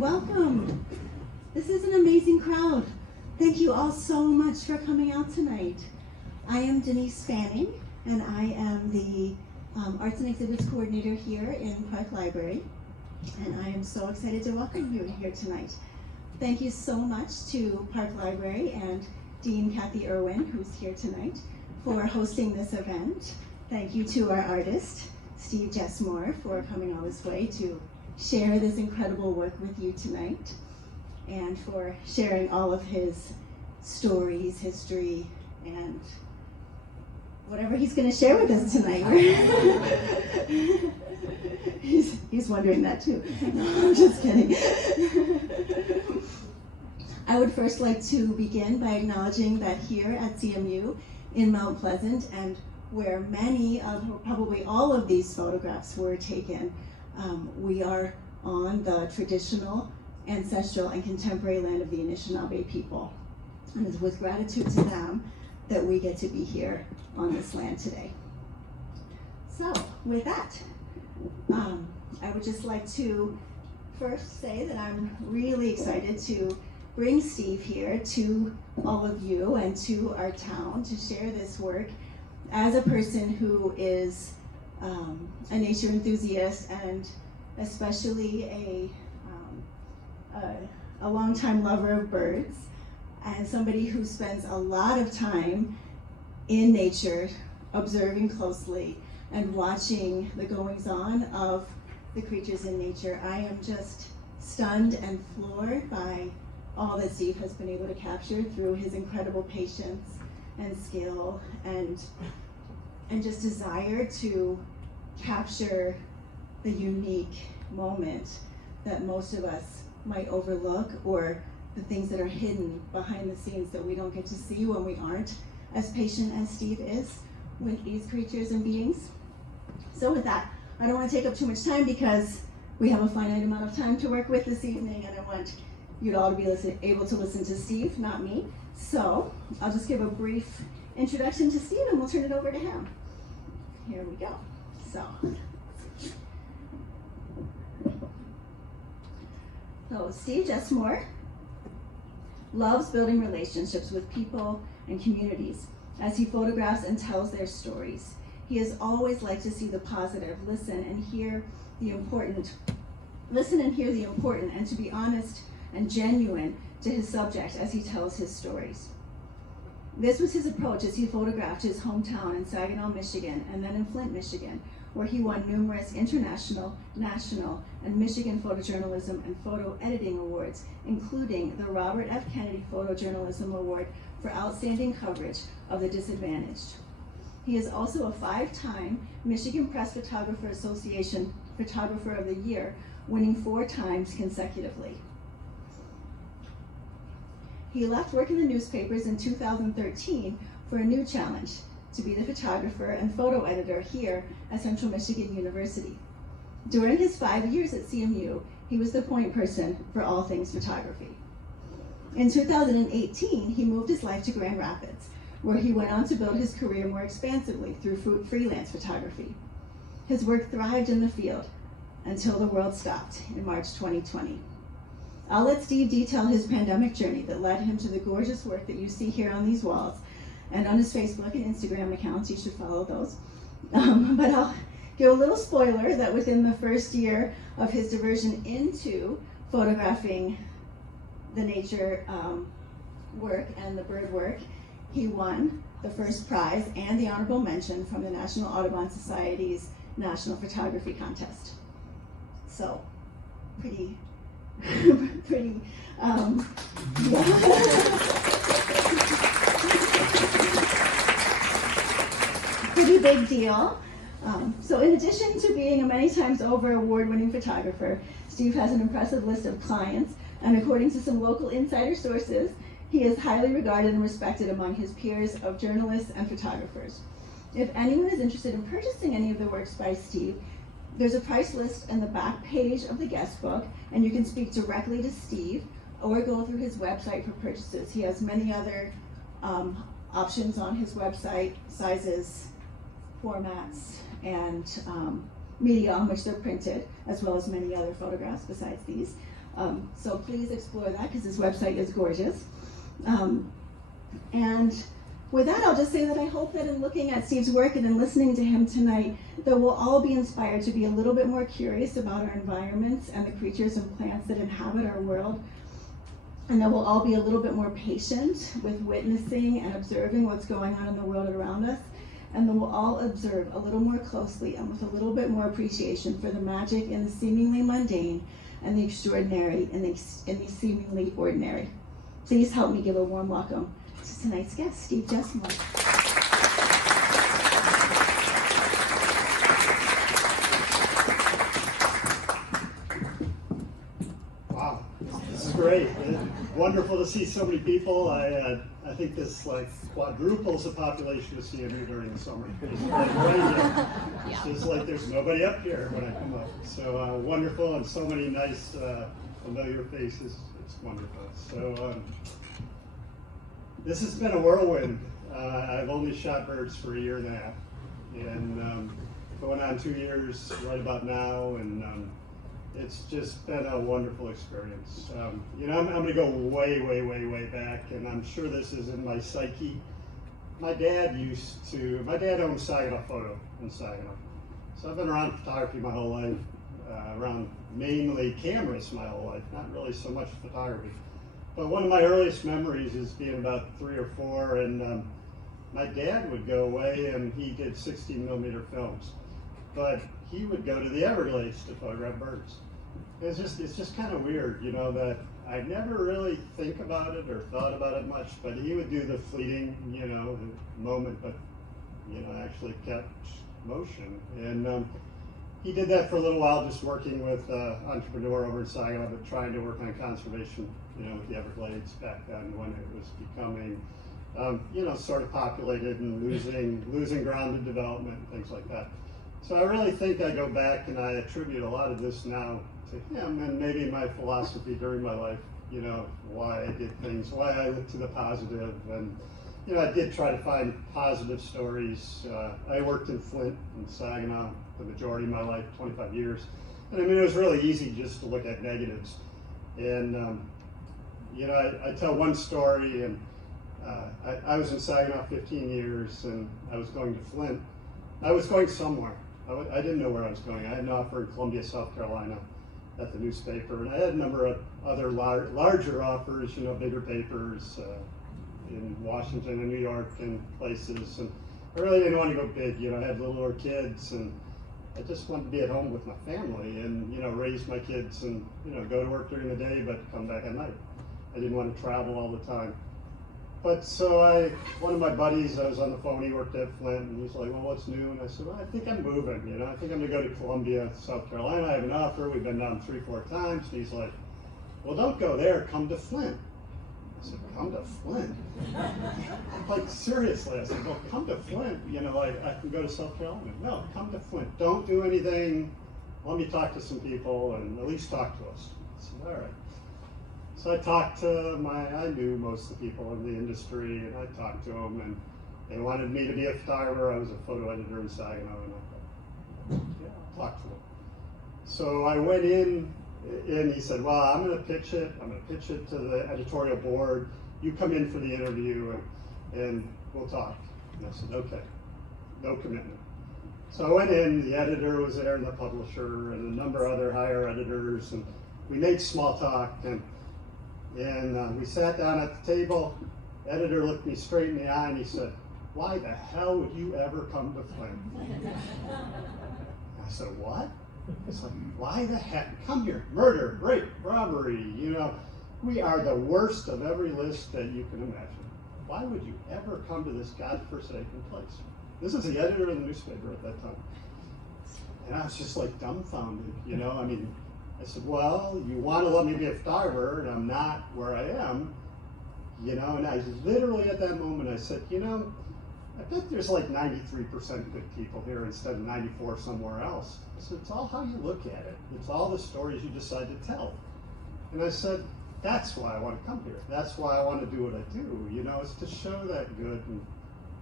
welcome. This is an amazing crowd. Thank you all so much for coming out tonight. I am Denise Fanning, and I am the Arts and Exhibits Coordinator here in Park Library, and I am so excited to welcome you here tonight. Thank you so much to Park Library and Dean Kathy Irwin, who's here tonight, for hosting this event. Thank you to our artist, Steve Jessmore, for coming all this way to share this incredible work with you tonight, and for sharing all of his stories, history, and whatever he's going to share with us tonight. he's wondering that too. No, I'm just kidding. I would first like to begin by acknowledging that here at CMU in Mount Pleasant, and where many of, probably all of these photographs were taken, we are on the traditional, ancestral, and contemporary land of the Anishinaabe people. And it's with gratitude to them that we get to be here on this land today. So, with that, I would just like to first say that I'm really excited to bring Steve here to all of you and to our town to share this work as a person who is a nature enthusiast, and especially a longtime lover of birds, and somebody who spends a lot of time in nature, observing closely and watching the goings-on of the creatures in nature. I am just stunned and floored by all that Steve has been able to capture through his incredible patience and skill and just desire to capture the unique moment that most of us might overlook, or the things that are hidden behind the scenes that we don't get to see when we aren't as patient as Steve is with these creatures and beings. So with that, I don't want to take up too much time because we have a finite amount of time to work with this evening, and I want you all to be able to listen to Steve, not me. So I'll just give a brief introduction to Steve and we'll turn it over to him. Here we go. So Steve Jessmore loves building relationships with people and communities as he photographs and tells their stories. He has always liked to see the positive, listen and hear the important, and to be honest and genuine to his subject as he tells his stories. This was his approach as he photographed his hometown in Saginaw, Michigan, and then in Flint, Michigan, where he won numerous international, national, and Michigan photojournalism and photo editing awards, including the Robert F. Kennedy Photojournalism Award for outstanding coverage of the disadvantaged. He is also a 5-time Michigan Press Photographer Association Photographer of the Year, winning 4 times consecutively. He left work in the newspapers in 2013 for a new challenge, to be the photographer and photo editor here at Central Michigan University. During his 5 years at CMU, he was the point person for all things photography. In 2018, he moved his life to Grand Rapids, where he went on to build his career more expansively through freelance photography. His work thrived in the field until the world stopped in March 2020. I'll let Steve detail his pandemic journey that led him to the gorgeous work that you see here on these walls and on his Facebook and Instagram accounts. You should follow those. But I'll give a little spoiler that within the first year of his diversion into photographing the nature work and the bird work, he won the first prize and the honorable mention from the National Audubon Society's National Photography Contest. So, pretty, yeah. Pretty big deal. So in addition to being a many times over award-winning photographer, Steve has an impressive list of clients, and according to some local insider sources, he is highly regarded and respected among his peers of journalists and photographers. If anyone is interested in purchasing any of the works by Steve, there's a price list in the back page of the guest book, and you can speak directly to Steve or go through his website for purchases. He has many other options on his website, sizes, formats, and media on which they're printed, as well as many other photographs besides these. So please explore that, because this website is gorgeous. And with that, I'll just say that I hope that in looking at Steve's work and in listening to him tonight, that we'll all be inspired to be a little bit more curious about our environments and the creatures and plants that inhabit our world, and that we'll all be a little bit more patient with witnessing and observing what's going on in the world around us, and then we'll all observe a little more closely and with a little bit more appreciation for the magic in the seemingly mundane and the extraordinary in the seemingly ordinary. Please help me give a warm welcome to tonight's guest, Steve Jessmore. Wow, this is great. Wonderful to see so many people. I think this like quadruples the population of CMU during the summer. It's like right here. It's just like there's nobody up here when I come up. So wonderful, and so many nice familiar faces. It's wonderful. So this has been a whirlwind. I've only shot birds for a year and a half, and going on 2 years right about now, and it's just been a wonderful experience. You know, I'm going to go way, way, way, way back, and I'm sure this is in my psyche. My dad owned Saginaw Photo in Saginaw. So I've been around photography my whole life, around mainly cameras my whole life, not really so much photography. But one of my earliest memories is being about 3 or 4, and my dad would go away and he did 16mm films. But he would go to the Everglades to photograph birds. It's just kind of weird, you know, that I never really think about it or thought about it much, but he would do the fleeting, you know, moment, but, you know, actually catch motion. And he did that for a little while, just working with entrepreneur over in Saginaw, but trying to work on conservation, you know, with the Everglades back then when it was becoming, you know, sort of populated and losing ground in development and things like that. So I really think I go back and I attribute a lot of this now to him, and maybe my philosophy during my life, you know, why I did things, why I look to the positive, and, you know, I did try to find positive stories. I worked in Flint and Saginaw the majority of my life, 25 years. And I mean, it was really easy just to look at negatives. And, you know, I tell one story, and I was in Saginaw 15 years, and I was going to Flint. I was going somewhere. I didn't know where I was going. I had an offer in Columbia, South Carolina at the newspaper, and I had a number of other larger offers, you know, bigger papers in Washington and New York and places. And I really didn't want to go big, you know, I had littler kids, and I just wanted to be at home with my family and, you know, raise my kids and, you know, go to work during the day, but come back at night. I didn't want to travel all the time. But so one of my buddies, I was on the phone, he worked at Flint, and he's like, well, what's new? And I said, well, I think I'm moving, you know, I think I'm gonna go to Columbia, South Carolina. I have an offer, we've been down 3-4 times. And he's like, well, don't go there, come to Flint. I said, come to Flint? Like, seriously, I said, well, come to Flint, you know, I can go to South Carolina. No, come to Flint, don't do anything, let me talk to some people and at least talk to us. I said, all right. So I talked to I knew most of the people in the industry, and I talked to them, and they wanted me to be a photographer. I was a photo editor in Saginaw, and I thought, yeah, I'll talk to them. So I went in, and he said, well, I'm gonna pitch it to the editorial board. You come in for the interview, and we'll talk. And I said, okay, no commitment. So I went in, the editor was there, and the publisher, and a number of other higher editors, and we made small talk, and we sat down at the table. The editor looked me straight in the eye and he said, why the hell would you ever come to Flint? I said, what? He's like, why the heck? Come here, murder, rape, robbery, you know, we are the worst of every list that you can imagine. Why would you ever come to this godforsaken place? This is the editor of the newspaper at that time. And I was just like dumbfounded, you know, I mean, I said, well, you want to let me be a photographer, and I'm not where I am, you know, and I literally at that moment, I said, you know, I bet there's like 93% good people here instead of 94 somewhere else. I said, it's all how you look at it. It's all the stories you decide to tell. And I said, that's why I want to come here. That's why I want to do what I do, you know, it's to show that good. And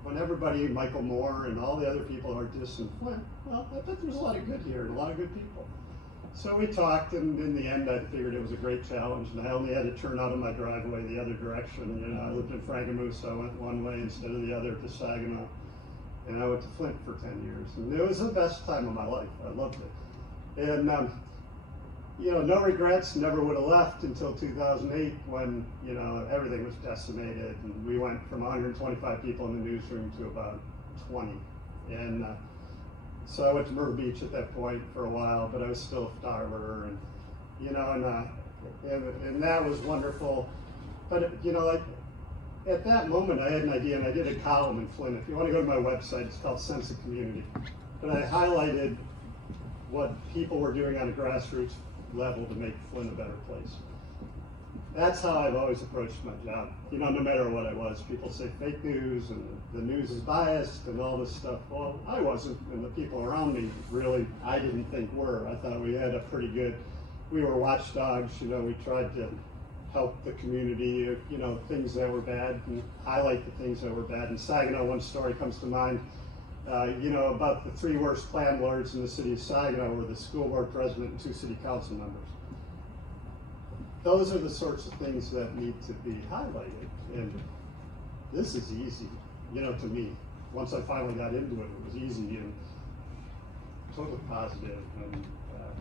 when everybody, Michael Moore and all the other people are dissing Flint, well, I bet there's a lot of good here and a lot of good people. So we talked, and in the end, I figured it was a great challenge, and I only had to turn out of my driveway the other direction. You know, I lived in Frankenmuth, so I went one way instead of the other to Saginaw, and I went to Flint for 10 years, and it was the best time of my life. I loved it, and you know, no regrets. Never would have left until 2008, when you know everything was decimated, and we went from 125 people in the newsroom to about 20, and. So I went to Myrtle Beach at that point for a while, but I was still a photographer, and you know, and that was wonderful. But you know, like at that moment, I had an idea, and I did a column in Flint. If you want to go to my website, it's called Sense of Community. But I highlighted what people were doing on a grassroots level to make Flint a better place. That's how I've always approached my job. You know, no matter what I was, people say fake news and the news is biased and all this stuff. Well, I wasn't, and the people around me really, I didn't think were. I thought we had a pretty good, we were watchdogs. You know, we tried to help the community, you know, things that were bad and highlight the things that were bad. In Saginaw, one story comes to mind, you know, about the 3 worst landlords in the city of Saginaw were the school board president and 2 city council members. Those are the sorts of things that need to be highlighted, and this is easy, you know, to me. Once I finally got into it, it was easy and totally positive and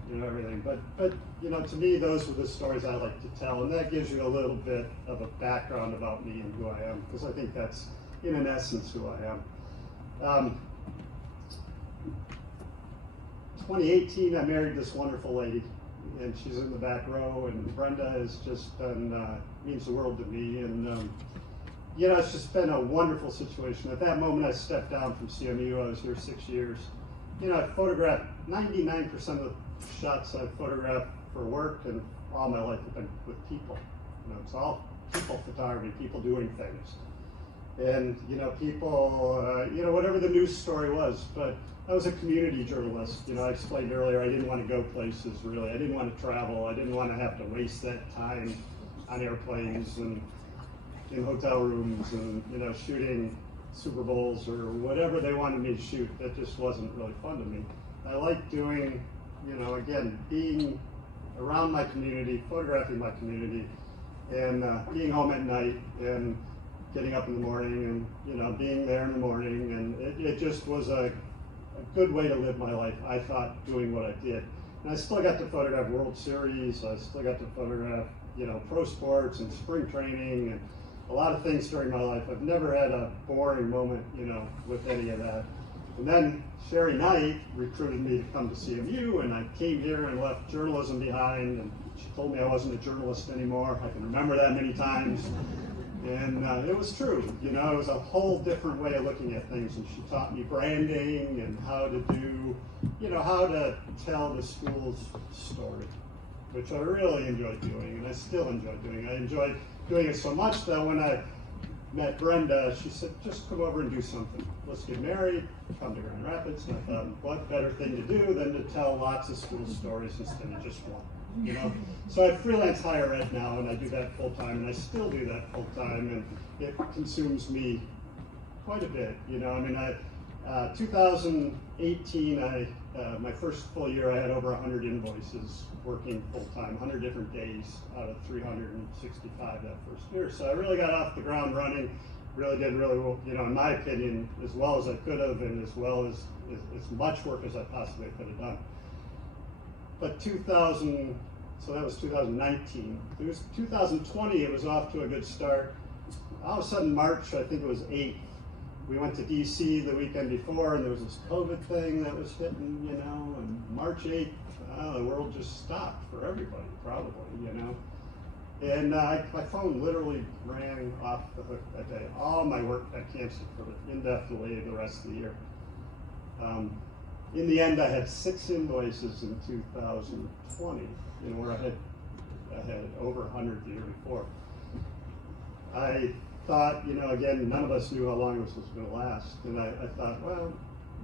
you know, everything. But you know, to me, those were the stories I like to tell, and that gives you a little bit of a background about me and who I am, because I think that's, in an essence, who I am. 2018, I married this wonderful lady, and she's in the back row, and Brenda has just been, means the world to me, and you know, it's just been a wonderful situation. At that moment, I stepped down from CMU. I was here 6 years. You know, I photographed 99% of the shots I've photographed for work, and all my life have been with people. You know, it's all people photography, people doing things. And, you know, people, you know, whatever the news story was, but I was a community journalist. You know, I explained earlier, I didn't want to go places, really. I didn't want to travel. I didn't want to have to waste that time on airplanes and in hotel rooms and, you know, shooting Super Bowls or whatever they wanted me to shoot. That just wasn't really fun to me. I like doing, you know, again, being around my community, photographing my community, and being home at night and getting up in the morning and, you know, being there in the morning. And it just was a good way to live my life, I thought, doing what I did. And I still got to photograph World Series. I still got to photograph, you know, pro sports and spring training and a lot of things during my life. I've never had a boring moment, you know, with any of that. And then Sherry Knight recruited me to come to CMU, and I came here and left journalism behind, and she told me I wasn't a journalist anymore. I can remember that many times. And it was true, you know, it was a whole different way of looking at things. And she taught me branding and how to do, you know, how to tell the school's story, which I really enjoyed doing, and I still enjoy doing. I enjoyed doing it so much that when I met Brenda, she said, just come over and do something. Let's get married, come to Grand Rapids. And I thought, what better thing to do than to tell lots of school stories instead of just one, you know? So I freelance higher ed now, and I do that full time, and I still do that full time, and it consumes me quite a bit, you know? I mean, 2018, my first full year, I had over 100 invoices working full time, 100 different days out of 365 that first year. So I really got off the ground running, really did really well, you know, in my opinion, as well as I could have, and as well as much work as I possibly could have done. But so that was 2019. It was 2020, it was off to a good start. All of a sudden, March, I think it was 8th, we went to DC the weekend before, and there was this COVID thing that was hitting, you know, and March 8th, the world just stopped for everybody, probably, you know. And my phone literally rang off the hook that day. All my work got canceled for indefinitely the rest of the year. In the end, I had 6 invoices in 2020, you know, where I had over 100 the year before. I thought, you know, again, none of us knew how long this was going to last, and I thought, well,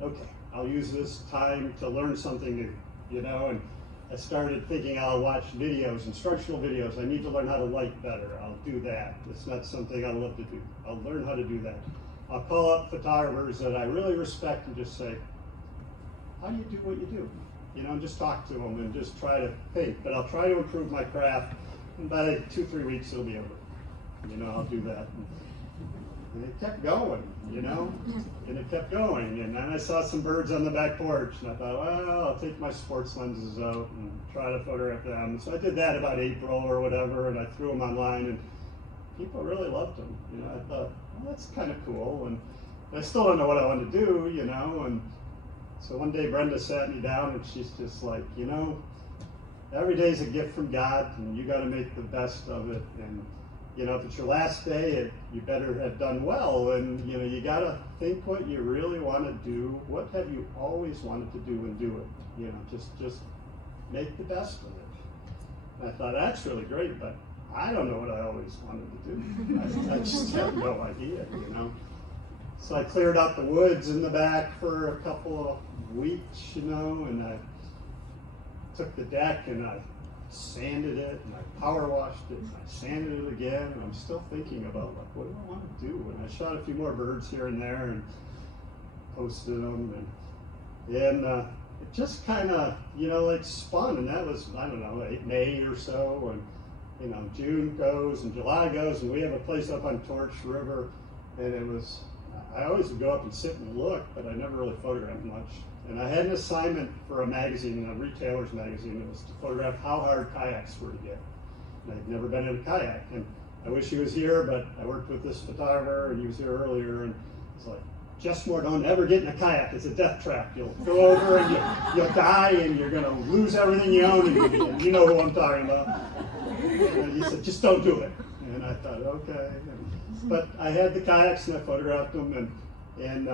okay, I'll use this time to learn something new, you know, and I started thinking I'll watch videos, instructional videos. I need to learn how to light better. I'll do that. It's not something I love to do. I'll learn how to do that. I'll call up photographers that I really respect and just say, how do you do what you do? You know, and just talk to them and just try to think. But I'll try to improve my craft, and by 2-3 weeks it'll be over. You know, I'll do that. And it kept going, you know, and it kept going. And then I saw some birds on the back porch, and I thought, well, I'll take my sports lenses out and try to photograph them. So I did that about April or whatever, and I threw them online, and people really loved them. You know, I thought, well, that's kind of cool. And I still don't know what I want to do, you know. And so one day Brenda sat me down, and she's just like, you know, every day's a gift from God, and you got to make the best of it. And you know, if it's your last day, you better have done well. And you know, you got to think what you really want to do. What have you always wanted to do, and do it. You know, just make the best of it. And I thought, that's really great, but I don't know what I always wanted to do. I just have no idea, you know. So I cleared out the woods in the back for a couple of weeks, you know, and I took the deck and I sanded it and I power washed it and I sanded it again, and I'm still thinking about, like, what do I want to do? And I shot a few more birds here and there and posted them, and it just kind of, you know, like spun. And that was, I don't know, May or so, and you know, June goes and July goes, and we have a place up on Torch River, and it was, I always would go up and sit and look, but I never really photographed much. And I had an assignment for a magazine, a retailer's magazine. It was to photograph how hard kayaks were to get. And I'd never been in a kayak, and I wish he was here, but I worked with this photographer, and he was here earlier, and it's like, Jessmore, don't ever get in a kayak. It's a death trap. You'll go over and you'll die, and you're going to lose everything you own, and you know who I'm talking about. And he said, just don't do it. And I thought, okay. But I had the kayaks, and I photographed them, and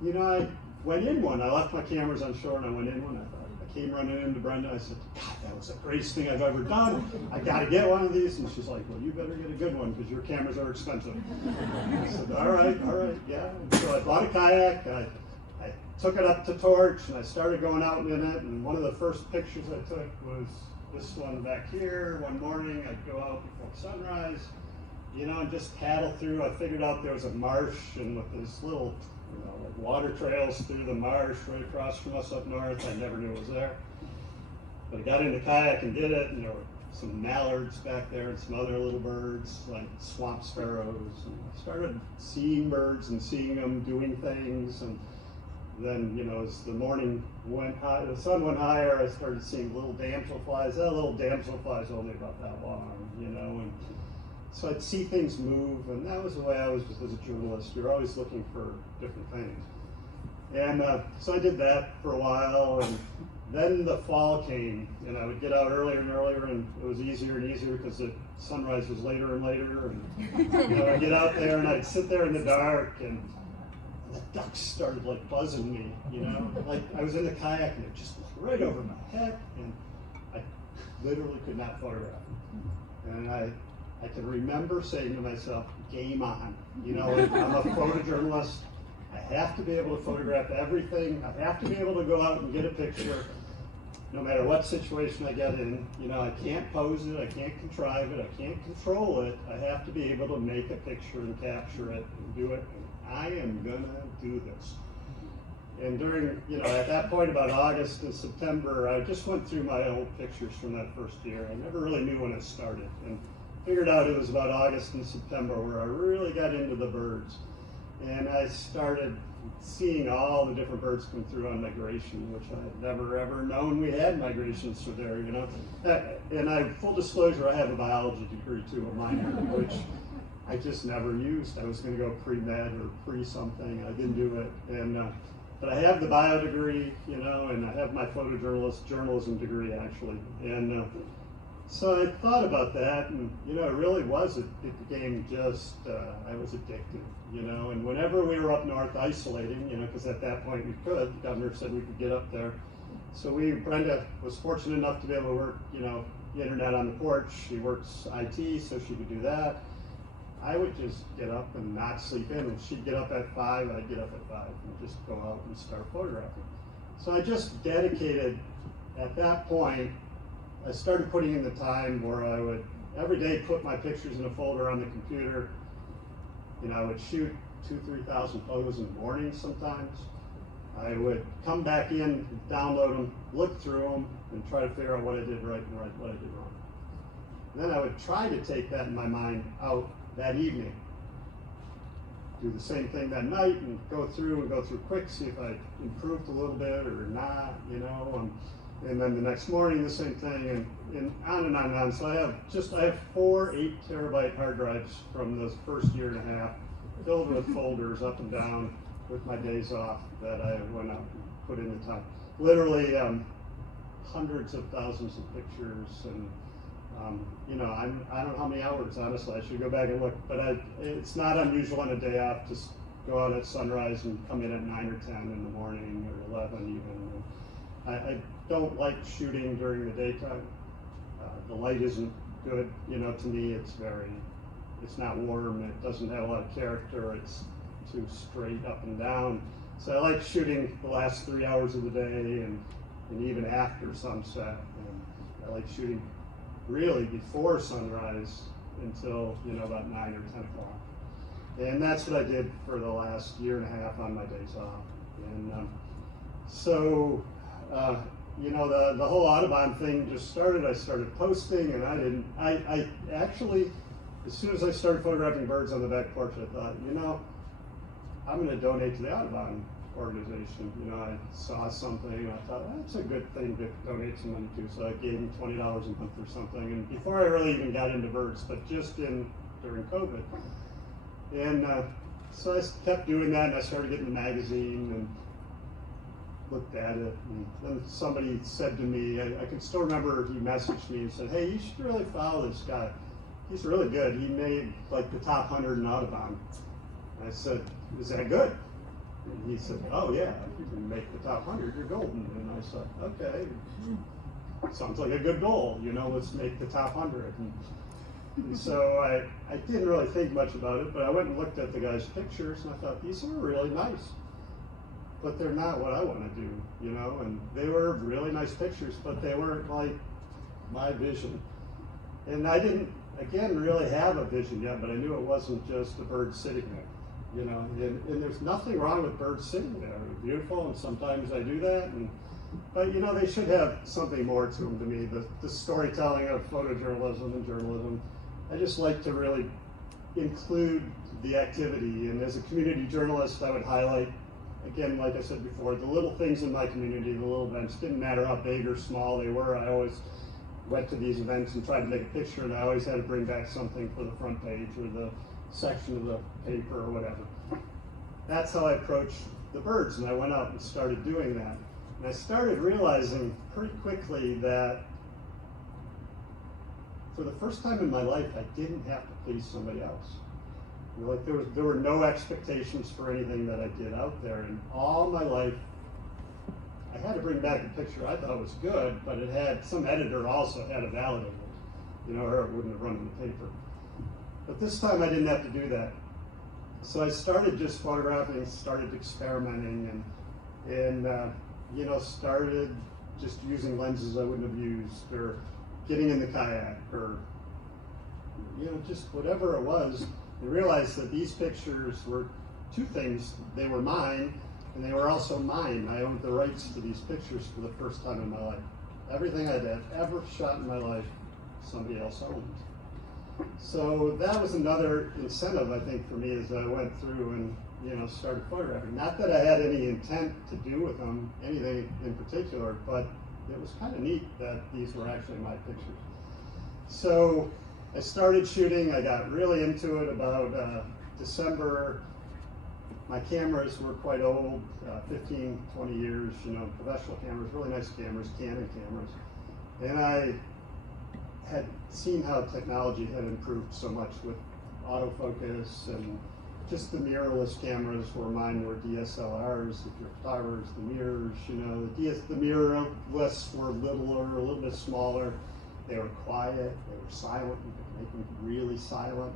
you know, I went in one. I left my cameras on shore, and I went in one. I came running into Brenda. I said, God, that was the greatest thing I've ever done. I got to get one of these. And she's like, well, you better get a good one because your cameras are expensive. I said, all right, yeah. And so I bought a kayak. I took it up to Torch, and I started going out in it. And one of the first pictures I took was this one back here. One morning, I'd go out before sunrise, you know, and just paddle through. I figured out there was a marsh, and with this little, you know, like water trails through the marsh right across from us up north. I never knew it was there. But I got in the kayak and did it, and there were some mallards back there and some other little birds, like swamp sparrows. And I started seeing birds and seeing them doing things. And then, you know, as the morning went high, the sun went higher, I started seeing little damselflies. That little damselfly only about that long, you know. And so I'd see things move, and that was the way I was as a journalist. You're always looking for different things. And so I did that for a while, and then the fall came, and I would get out earlier and earlier, and it was easier and easier because the sunrise was later and later. And you know, I'd get out there, and I'd sit there in the dark, and the ducks started like buzzing me, you know? Like I was in the kayak, and it just went right over my head, and I literally could not photograph them. And I can remember saying to myself, game on. You know, I'm a photojournalist. I have to be able to photograph everything. I have to be able to go out and get a picture no matter what situation I get in. You know, I can't pose it. I can't contrive it. I can't control it. I have to be able to make a picture and capture it and do it. And I am going to do this. And during, you know, at that point, about August and September, I just went through my old pictures from that first year. I never really knew when it started. And figured out it was about August and September where I really got into the birds. And I started seeing all the different birds come through on migration, which I had never ever known we had migrations through there, you know. And full disclosure, I have a biology degree too, a minor, which I just never used. I was going to go pre-med or pre-something. I didn't do it. And but I have the bio degree, you know, and I have my journalism degree actually. And so I thought about that, and you know, it really was. It became just I was addicted, you know. And whenever we were up north isolating, you know, because at that point we could. The governor said we could get up there. So Brenda was fortunate enough to be able to work, you know, the internet on the porch. She works IT, so she could do that. I would just get up and not sleep in. And she'd get up at 5, I'd get up at 5, and just go out and start photographing. So I just dedicated at that point. I started putting in the time where I would every day put my pictures in a folder on the computer. You know, I would shoot 3,000 photos in the morning sometimes. I would come back in, download them, look through them, and try to figure out what I did right and what I did wrong. And then I would try to take that in my mind out that evening. Do the same thing that night and go through quick, see if I improved a little bit or not, you know. And then the next morning, the same thing, and on and on and on. So I have 4 8-terabyte hard drives from the first year and a half, filled with folders up and down with my days off that I went out and put in the time. Literally hundreds of thousands of pictures, and you know, I don't know how many hours, honestly. I should go back and look, but it's not unusual on a day off to go out at sunrise and come in at 9 or 10 in the morning, or 11 even. I don't like shooting during the daytime. The light isn't good, you know. To me, it's not warm. It doesn't have a lot of character. It's too straight up and down. So I like shooting the last 3 hours of the day, and even after sunset. And I like shooting really before sunrise until, you know, about 9 or 10 o'clock. And that's what I did for the last year and a half on my days off. And you know, the whole Audubon thing just started. I started posting, and I actually, as soon as I started photographing birds on the back porch, I thought, you know, I'm going to donate to the Audubon organization. You know, I saw something, and I thought, that's a good thing to donate some money to. So I gave them $20 a month or something. And before I really even got into birds, but just during COVID. And so I kept doing that, and I started getting the magazine and looked at it. And then somebody said to me, I can still remember, he messaged me and said, hey, you should really follow this guy. He's really good. He made like the top 100 in Audubon. I said, is that good? And he said, oh yeah, if you can make the top 100, you're golden. And I said, okay, sounds like a good goal, you know, let's make the top 100. And so I didn't really think much about it, but I went and looked at the guy's pictures, and I thought, these are really nice. But they're not what I want to do, you know, and they were really nice pictures, but they weren't like my vision. And I didn't, again, really have a vision yet, but I knew it wasn't just a bird sitting there, you know, and there's nothing wrong with birds sitting there. They're beautiful, and sometimes I do that, but you know, they should have something more to them to me. The storytelling of photojournalism and journalism, I just like to really include the activity, and as a community journalist, I would highlight, again, like I said before, the little things in my community, the little events, didn't matter how big or small they were. I always went to these events and tried to make a picture, and I always had to bring back something for the front page or the section of the paper or whatever. That's how I approached the birds, and I went out and started doing that. And I started realizing pretty quickly that for the first time in my life, I didn't have to please somebody else. You know, like there were no expectations for anything that I did out there, and all my life I had to bring back a picture I thought was good, but it had, some editor also had to validate it, you know, or it wouldn't have run in the paper. But this time I didn't have to do that. So I started just photographing, started experimenting, and you know, started just using lenses I wouldn't have used, or getting in the kayak, or you know, just whatever it was. I realized that these pictures were two things. They were mine, and they were also mine. I owned the rights to these pictures for the first time in my life. Everything I'd ever shot in my life, somebody else owned. So that was another incentive, I think, for me as I went through and, you know, started photographing. Not that I had any intent to do with them anything in particular, but it was kind of neat that these were actually my pictures. So I started shooting. I got really into it about December. My cameras were quite old, 15, 20 years, you know, professional cameras, really nice cameras, Canon cameras. And I had seen how technology had improved so much with autofocus, and just the mirrorless cameras were mine, were DSLRs, if you're photographers, the mirrors, you know, the mirrorless were littler, a little bit smaller. They were quiet, they were silent, you could make them really silent.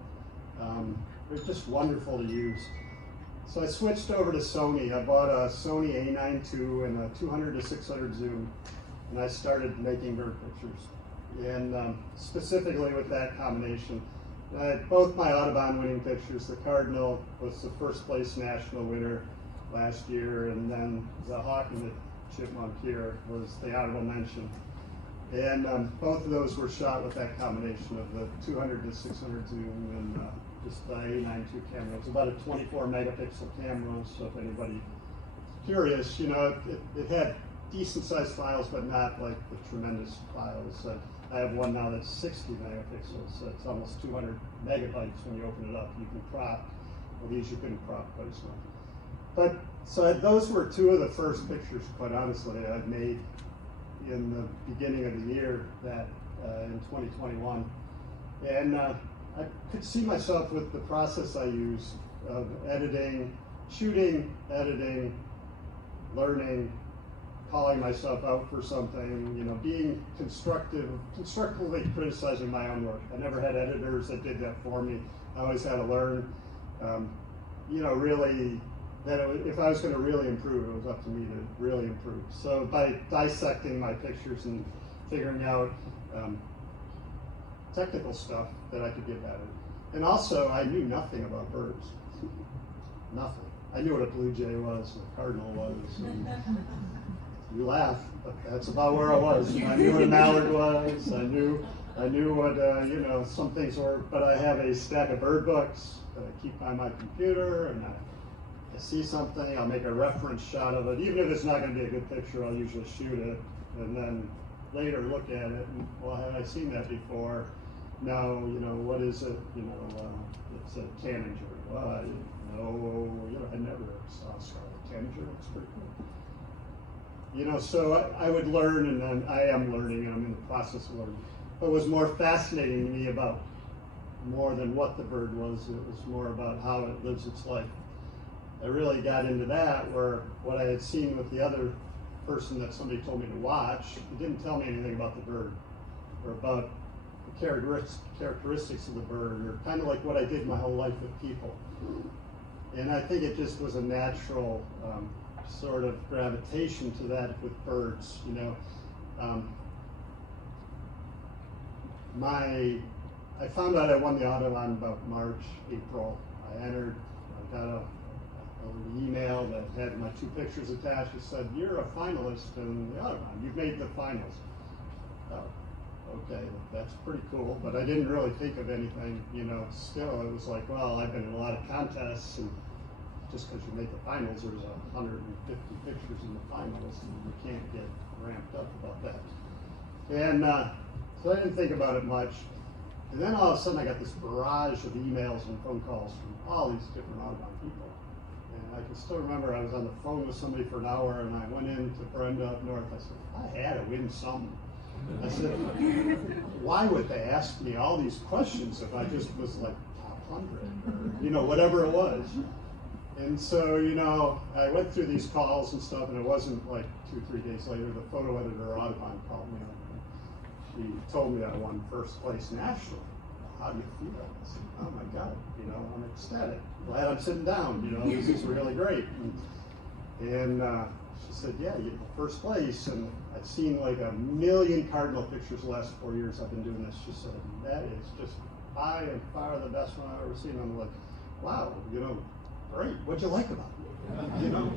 They're just wonderful to use. So I switched over to Sony. I bought a Sony A9 II and a 200 to 600 zoom, and I started making bird pictures. And specifically with that combination, Both my Audubon winning pictures, the Cardinal was the first place national winner last year, and then the Hawk and the Chipmunk here was the honorable mention. And both of those were shot with that combination of the 200 to 600 zoom and just the A92 camera. It was about a 24 megapixel camera, so if anybody's curious, you know, it had decent sized files, but not like the tremendous files. I have one now that's 60 megapixels, so it's almost 200 megabytes when you open it up. You can crop. Well, these you couldn't crop quite as much. But so those were two of the first pictures, quite honestly, I've made in the beginning of the year that in 2021. And I could see myself with the process I use of editing, shooting, editing, learning, calling myself out for something, you know, being constructively criticizing my own work. I never had editors that did that for me. I always had to learn, you know, really, that if I was going to really improve, it was up to me to really improve. So by dissecting my pictures and figuring out technical stuff that I could get better. And also, I knew nothing about birds. Nothing. I knew what a blue jay was, what a cardinal was. You laugh, but that's about where I was. I knew what a mallard was. I knew what you know, some things were. But I have a stack of bird books that I keep on my computer, and I see something, I'll make a reference shot of it. Even if it's not going to be a good picture, I'll usually shoot it, and then later look at it. And, well, have I seen that before? No. You know, what is it? You know, it's a tanager. Well, I didn't know. You know, I never saw a scarlet tanager. It's pretty cool. You know, so I would learn, and then I am learning, and I'm in the process of learning. What was more fascinating to me about more than what the bird was, it was more about how it lives its life. I really got into that, where what I had seen with the other person that somebody told me to watch, it didn't tell me anything about the bird, or about the characteristics of the bird, or kind of like what I did my whole life with people. And I think it just was a natural sort of gravitation to that with birds, you know. I found out I won the Audubon about March, April. I got an email that had my two pictures attached. It said, "You're a finalist in the Audubon. You've made the finals." Oh, okay, that's pretty cool. But I didn't really think of anything, you know. Still, it was like, well, I've been in a lot of contests, and just because you make the finals, there's 150 pictures in the finals, and you can't get ramped up about that. And so I didn't think about it much. And then all of a sudden I got this barrage of emails and phone calls from all these different Audubon people. And I can still remember I was on the phone with somebody for an hour, and I went in to Brenda up north. I said, I had to win something. I said, why would they ask me all these questions if I just was like top 100 or, you know, whatever it was. And so, you know, I went through these calls and stuff, and it wasn't like 2-3 days later, the photo editor Audubon called me up. She told me I won first place nationally. How do you feel? I said, oh my God, you know, I'm ecstatic. Glad I'm sitting down, you know, this is really great. And she said, yeah, you know, first place. And I've seen like 1 million cardinal pictures the last 4 years I've been doing this. She said, that is just by and far the best one I've ever seen. I'm like, wow, you know, great. What'd you like about it? You know,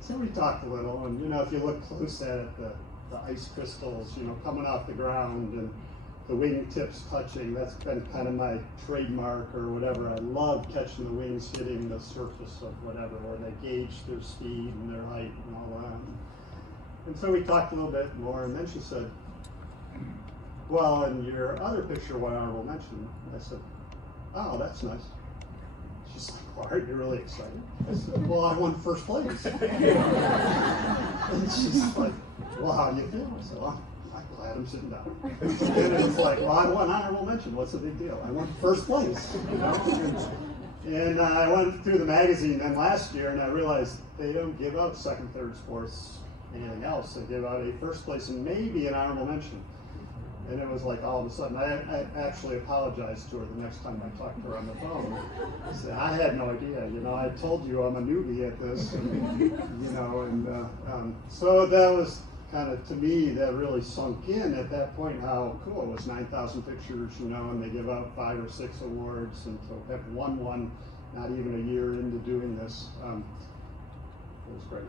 so we talked a little, and you know, if you look close at it, the ice crystals, you know, coming off the ground, and the wingtips touching, that's been kind of my trademark or whatever. I love catching the wings hitting the surface of whatever, where they gauge their speed and their height and all that. And so we talked a little bit more, and then she said, well, in your other picture, what honorable mention? I said, oh, that's nice. She's like, well, aren't you really excited? I said, well, I won first place. And she's like, well, how do you feel? I said, well, I'm glad I'm sitting down. And it's like, well, I won honorable mention. What's the big deal? I won first place. You know? And I went through the magazine then last year, and I realized they don't give out second, thirds, fourths, anything else. They give out a first place and maybe an honorable mention. And it was like all of a sudden, I actually apologized to her the next time I talked to her on the phone. I said, I had no idea, you know, I told you I'm a newbie at this, and, you know, and so that was kind of, to me, that really sunk in at that point, how cool it was. 9,000 pictures, you know, and they give out 5 or 6 awards, and to have won one not even a year into doing this, it was great.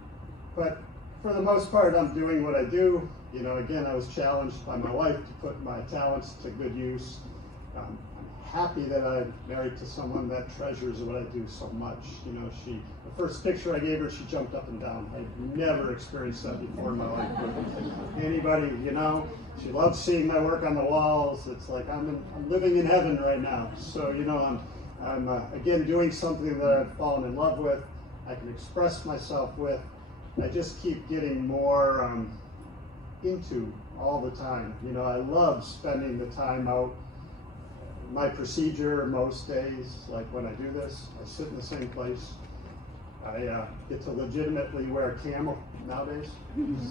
But for the most part, I'm doing what I do. You know, again, I was challenged by my wife to put my talents to good use. I'm happy that I'm married to someone that treasures what I do so much. You know, the first picture I gave her, she jumped up and down. I'd never experienced that before in my life with anybody, you know. She loves seeing my work on the walls. It's like I'm living in heaven right now. So, you know, I'm again doing something that I've fallen in love with. I can express myself with. I just keep getting more into all the time. You know, I love spending the time out. My procedure most days, like when I do this, I sit in the same place. I get to legitimately wear camo nowadays,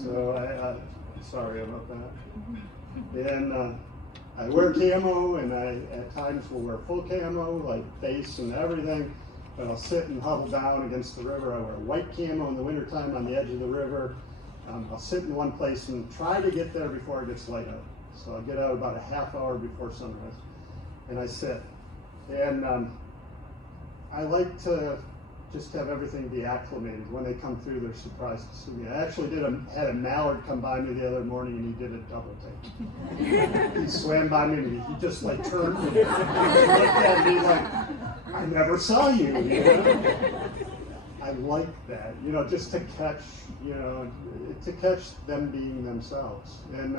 so sorry about that. And I wear camo, and I at times will wear full camo, like face and everything, but I'll sit and huddle down against the river. I wear white camo in the wintertime on the edge of the river. I'll sit in one place and try to get there before it gets light out. So I'll get out about a half hour before sunrise. And I sit, and I like to just have everything be acclimated. When they come through, they're surprised to see me. I actually had a mallard come by me the other morning, and he did a double take. He swam by me, and he just like turned and looked at me like, I never saw you, you know? I like that, you know, just to catch, you know, to catch them being themselves. And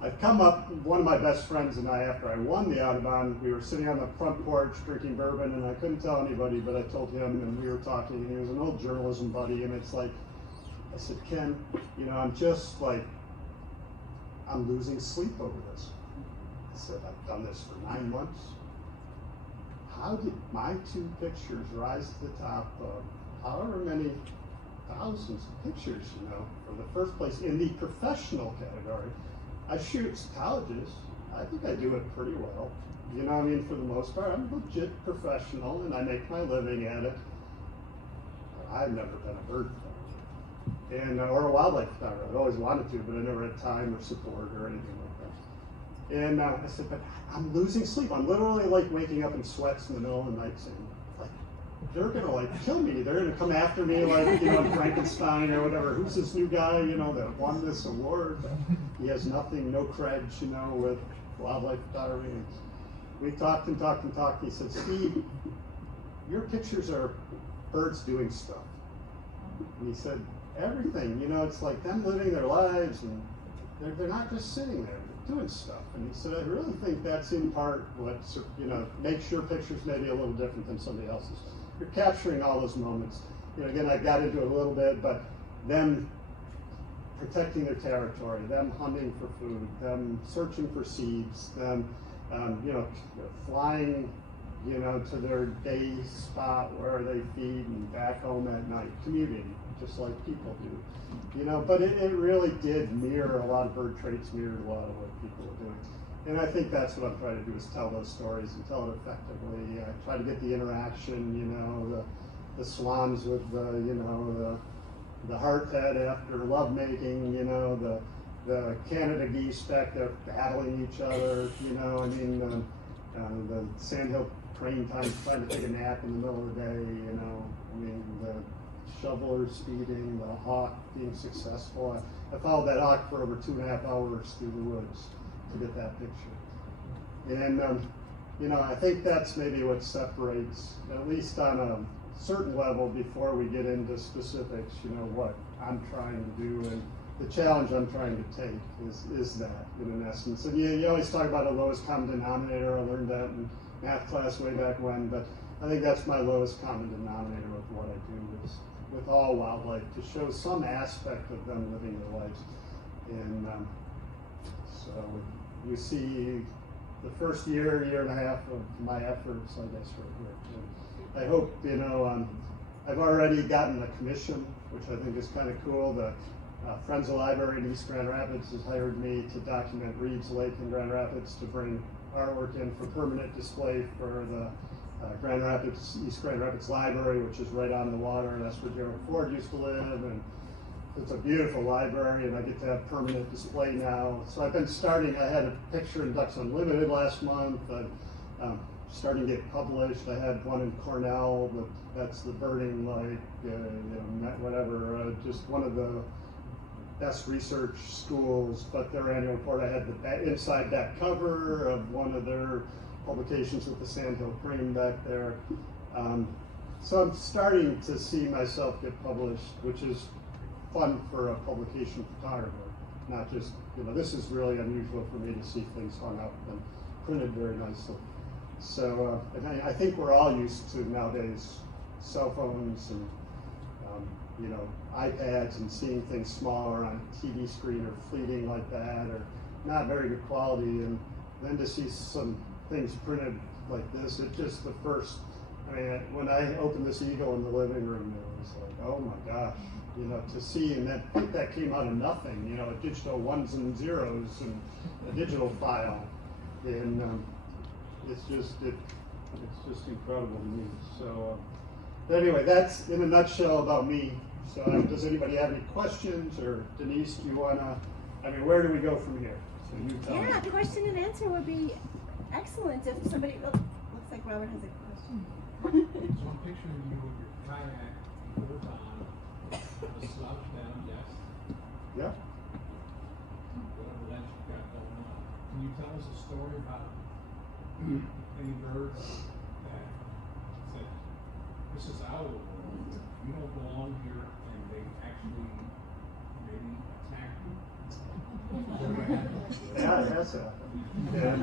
I've come up, one of my best friends and I, after I won the Audubon, we were sitting on the front porch drinking bourbon, and I couldn't tell anybody, but I told him, and we were talking, and he was an old journalism buddy, and it's like, I said, Ken, you know, I'm just like, I'm losing sleep over this. I said, I've done this for 9 months. How did my 2 pictures rise to the top of however many thousands of pictures, you know, for the first place in the professional category? I shoot colleges. I think I do it pretty well. You know what I mean? For the most part, I'm a legit professional, and I make my living at it. I've never been a bird photographer, or a wildlife photographer. I've always wanted to, but I never had time or support or anything like that. And I said, but I'm losing sleep. I'm literally like waking up in sweats in the middle of the night saying, like, they're gonna like kill me. They're gonna come after me like, you know, Frankenstein or whatever. Who's this new guy, you know, that won this award? He has nothing, no creds, you know, with wildlife photography. And we talked and talked and talked. He said, Steve, your pictures are birds doing stuff. And he said, everything, you know, it's like them living their lives, and they're not just sitting there, they're doing stuff. And he said, I really think that's in part what, you know, makes your pictures maybe a little different than somebody else's. You're capturing all those moments. You know, again, I got into it a little bit, but them protecting their territory, them hunting for food, them searching for seeds, them, you know, flying, you know, to their day spot where they feed and back home at night, commuting, just like people do. You know, but it really did mirror a lot of bird traits, mirrored a lot of what people are doing. And I think that's what I'm trying to do, is tell those stories and tell it effectively. Try to get the interaction, you know, the swans with the, you know, the heart head after lovemaking, you know, the Canada geese back there battling each other, you know, I mean, the sandhill crane times trying to take a nap in the middle of the day, you know, I mean, the shoveler speeding, the hawk being successful. I followed that hawk for over 2.5 hours through the woods to get that picture. And, you know, I think that's maybe what separates, at least on a certain level before we get into specifics, you know, what I'm trying to do and the challenge I'm trying to take is that, in essence. And you always talk about a lowest common denominator. I learned that in math class way back when, but I think that's my lowest common denominator with what I do is with all wildlife, to show some aspect of them living their lives. And so you see the first year and a half of my efforts, I guess, right here. And I hope, you know, I've already gotten a commission, which I think is kind of cool. The Friends of the Library in East Grand Rapids has hired me to document Reed's Lake in Grand Rapids, to bring artwork in for permanent display for the East Grand Rapids Library, which is right on the water. That's where Gerald Ford used to live, and it's a beautiful library, and I get to have permanent display now. So I've been starting. I had a picture in Ducks Unlimited last month. Starting to get published. I had one in Cornell. That's the birding, like whatever. Just one of the best research schools. But their annual report, I had the inside back cover of one of their publications with the Sandhill Crane back there. So I'm starting to see myself get published, which is fun for a publication photographer. Not just, this is really unusual for me to see things hung up and printed very nicely. So and I think we're all used to nowadays cell phones and iPads and seeing things smaller on a TV screen or fleeting like that, or not very good quality, and then to see some things printed like this, it's just the first. When I opened this Eagle in the living room, it was like, oh my gosh, to see, and that came out of nothing, a digital ones and zeros and a digital file, and it's just incredible to me. So anyway, that's in a nutshell about me. So does anybody have any questions, or Denise, do you wanna? Where do we go from here? So you tell me. Yeah, question and answer would be excellent if somebody. Looks like Robert has a question. There's one picture of you with your kayak boat on, a slouch down, yes. Yeah. Whatever that you've got going on. Can you tell us a story about any bird that said, this is our world, you don't belong here, and they actually maybe attack you? Yeah, it has happened. And,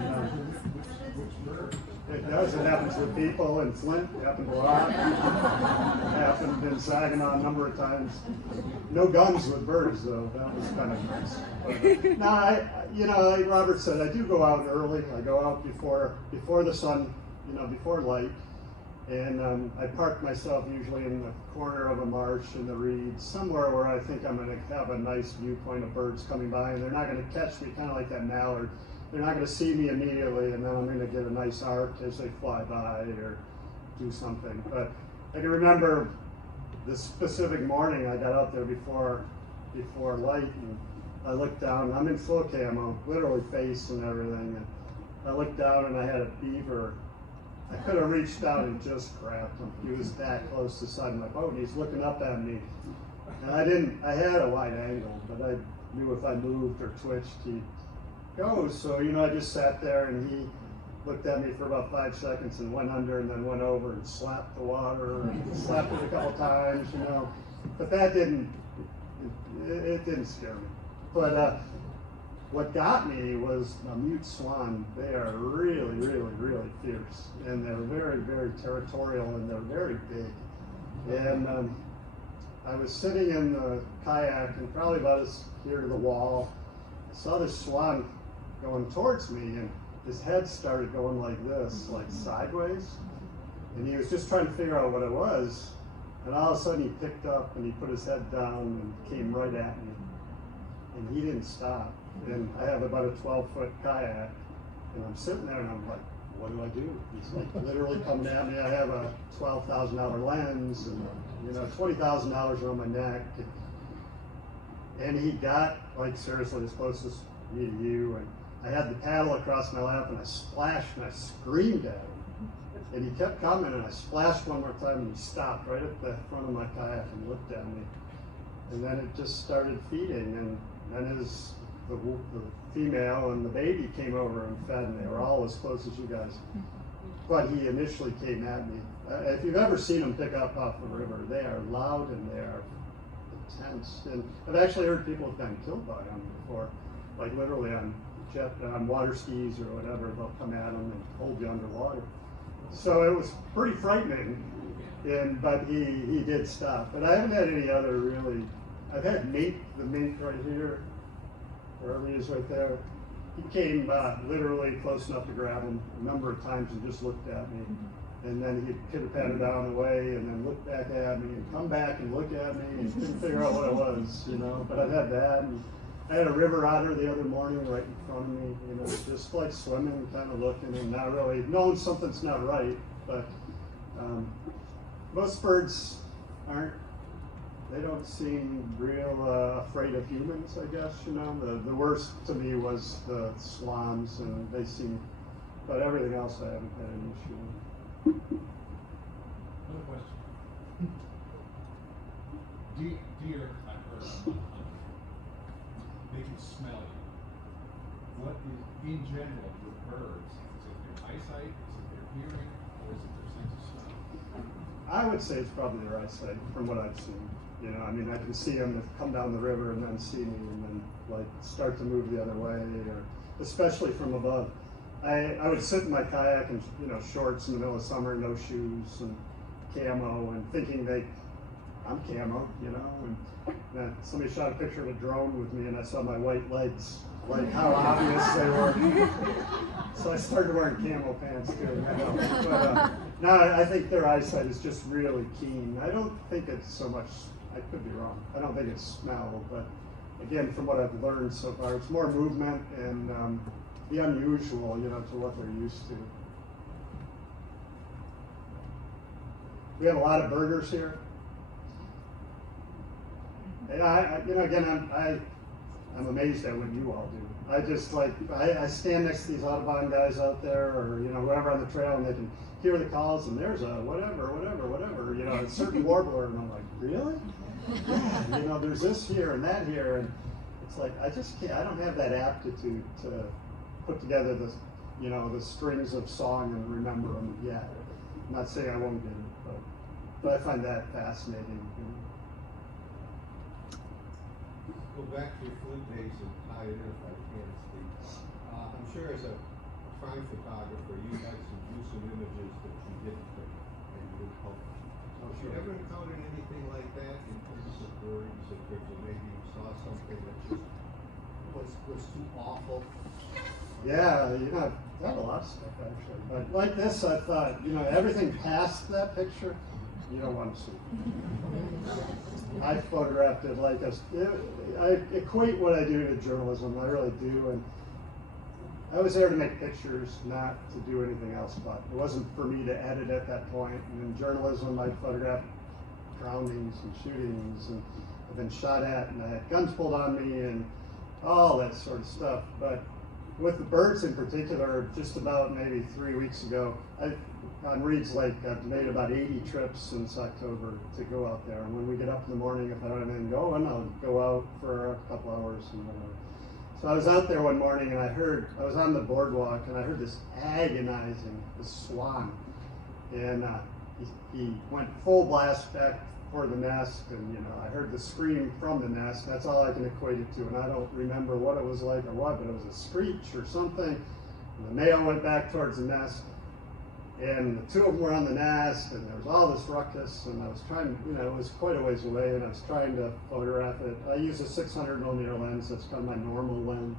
Which bird? it does. It happens with people in Flint. It happened a lot. It happened in Saginaw a number of times. No guns with birds, though. That was kind of nice. But, like Robert said, I do go out early. I go out before the sun, before light. And I park myself usually in the corner of a marsh in the reeds, somewhere where I think I'm going to have a nice viewpoint of birds coming by, and they're not going to catch me, kind of like that mallard. They're not going to see me immediately, and then I'm going to get a nice arc as they fly by or do something. But I can remember this specific morning I got out there before light, and I looked down. I'm in full camo, literally face and everything. And I looked down, and I had a beaver. I could have reached out and just grabbed him. He was that close to the side of my boat, and he's looking up at me. And I had a wide angle, but I knew if I moved or twitched, he'd go. So, I just sat there, and he looked at me for about 5 seconds and went under, and then went over and slapped the water and slapped it a couple times, But that didn't scare me. But what got me was a mute swan. They are really, really, really fierce, and they're very, very territorial, and they're very big. And I was sitting in the kayak, and probably about as here to the wall, I saw this swan going towards me, and his head started going like this, like sideways, and he was just trying to figure out what it was, and all of a sudden he picked up and he put his head down and came right at me, and he didn't stop. And I have about a 12-foot kayak, and I'm sitting there and I'm like, what do I do? He's like literally coming at me. I have a $12,000 lens and $20,000 around my neck, and he got like seriously as close as me to you, and I had the paddle across my lap, and I splashed and I screamed at him, and he kept coming, and I splashed one more time, and he stopped right at the front of my kayak and looked at me, and then it just started feeding, and then the female and the baby came over and fed, and they were all as close as you guys. But he initially came at me. If you've ever seen them pick up off the river, they are loud and they are intense. And I've actually heard people have been killed by them before, like literally on water skis or whatever. They'll come at them and hold you underwater. So it was pretty frightening. But he did stop. But I haven't had any other really. I've had the mink right here. Wherever he is right there. He came literally close enough to grab him a number of times and just looked at me. And then he'd pitter-patter down away and then look back at me and come back and look at me and couldn't figure out what it was, But I've had that. And I had a river otter the other morning right in front of me, just like swimming, kind of looking and not really knowing something's not right. But most birds they don't seem real afraid of humans, I guess, you know. The worst to me was the swans, and they seem, but everything else I haven't had an issue with. Another question. Deer, I've heard, they can smell you. What is, in general, with birds, is it their eyesight, is it their hearing, or is it their sense of smell? I would say it's probably their eyesight, from what I've seen. You know, I mean, I can see them come down the river and then see me and then like start to move the other way, or especially from above. I would sit in my kayak and, you know, shorts in the middle of summer, no shoes and camo, and thinking I'm camo, you know. And then somebody shot a picture of a drone with me, and I saw my white legs, like how obvious they were. So I started wearing camo pants too. You know? But no, I think their eyesight is just really keen. I don't think it's so much. I could be wrong. I don't think it's smell, but again, from what I've learned so far, it's more movement and the unusual, you know, to what they're used to. We have a lot of birders here. And you know, again, I'm amazed at what you all do. I just like, I stand next to these Audubon guys out there, or, you know, whoever on the trail, and they can hear the calls, and there's a whatever, you know, a certain warbler, and I'm like, really? Yeah, you know, there's this here and that here, and it's like, I just can't, I don't have that aptitude to put together the, you know, the strings of song and remember them yet. I'm not saying I won't get it, but I find that fascinating. You know? Go back to your flint days and tie it in if I can, Steve. I'm sure as a crime photographer, you had some gruesome images that you didn't take and you didn't publish. Have you ever encountered anything like that in terms of birds, in terms of maybe you saw something that just was too awful? Yeah, you know, I have a lot of stuff actually. But like this, I thought, you know, everything past that picture, you don't want to see. I photographed it like I equate what I do to journalism, I really do. And I was there to make pictures, not to do anything else. But it wasn't for me to edit at that point. And in journalism, I photographed drownings and shootings, and I've been shot at, and I had guns pulled on me, and all that sort of stuff. But with the birds in particular, just about maybe 3 weeks ago, on Reed's Lake, I've made about 80 trips since October to go out there. And when we get up in the morning, if I don't have anything going, I'll go out for a couple hours and whatever. So I was out there one morning, and I was on the boardwalk, and I heard this agonizing, this swan. And he went full blast back for the nest, and, you know, I heard the scream from the nest. That's all I can equate it to, and I don't remember what it was like or what, but it was a screech or something. And the male went back towards the nest, and the two of them were on the nest, and there was all this ruckus, and I was trying, you know, it was quite a ways away, and I was trying to photograph it. I use a 600mm lens, that's kind of my normal lens.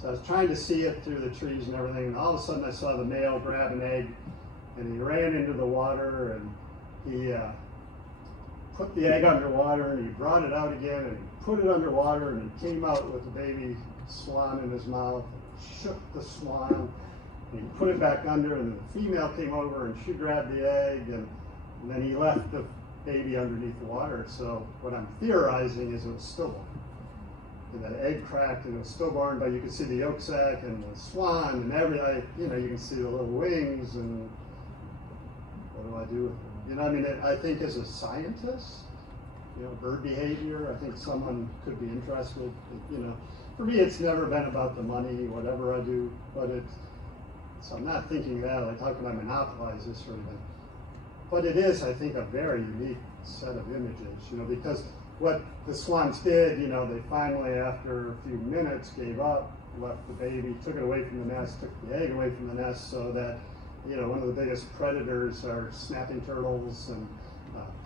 So I was trying to see it through the trees and everything, and all of a sudden I saw the male grab an egg, and he ran into the water, and he put the egg underwater, and he brought it out again, and he put it underwater, and he came out with the baby swan in his mouth, shook the swan, and he put it back under, and the female came over, and she grabbed the egg, and then he left the baby underneath the water. So what I'm theorizing is it was stillborn. And that egg cracked, and it was stillborn, but you can see the yolk sac and the swan and everything. You know, you can see the little wings, and what do I do with them? You know, I mean, I think as a scientist, you know, bird behavior, I think someone could be interested. You know, for me, it's never been about the money, whatever I do, but so I'm not thinking that, like, how can I monopolize this or anything? But it is, I think, a very unique set of images, you know, because what the swans did, you know, they finally, after a few minutes, gave up, left the baby, took it away from the nest, took the egg away from the nest, so that, you know, one of the biggest predators are snapping turtles and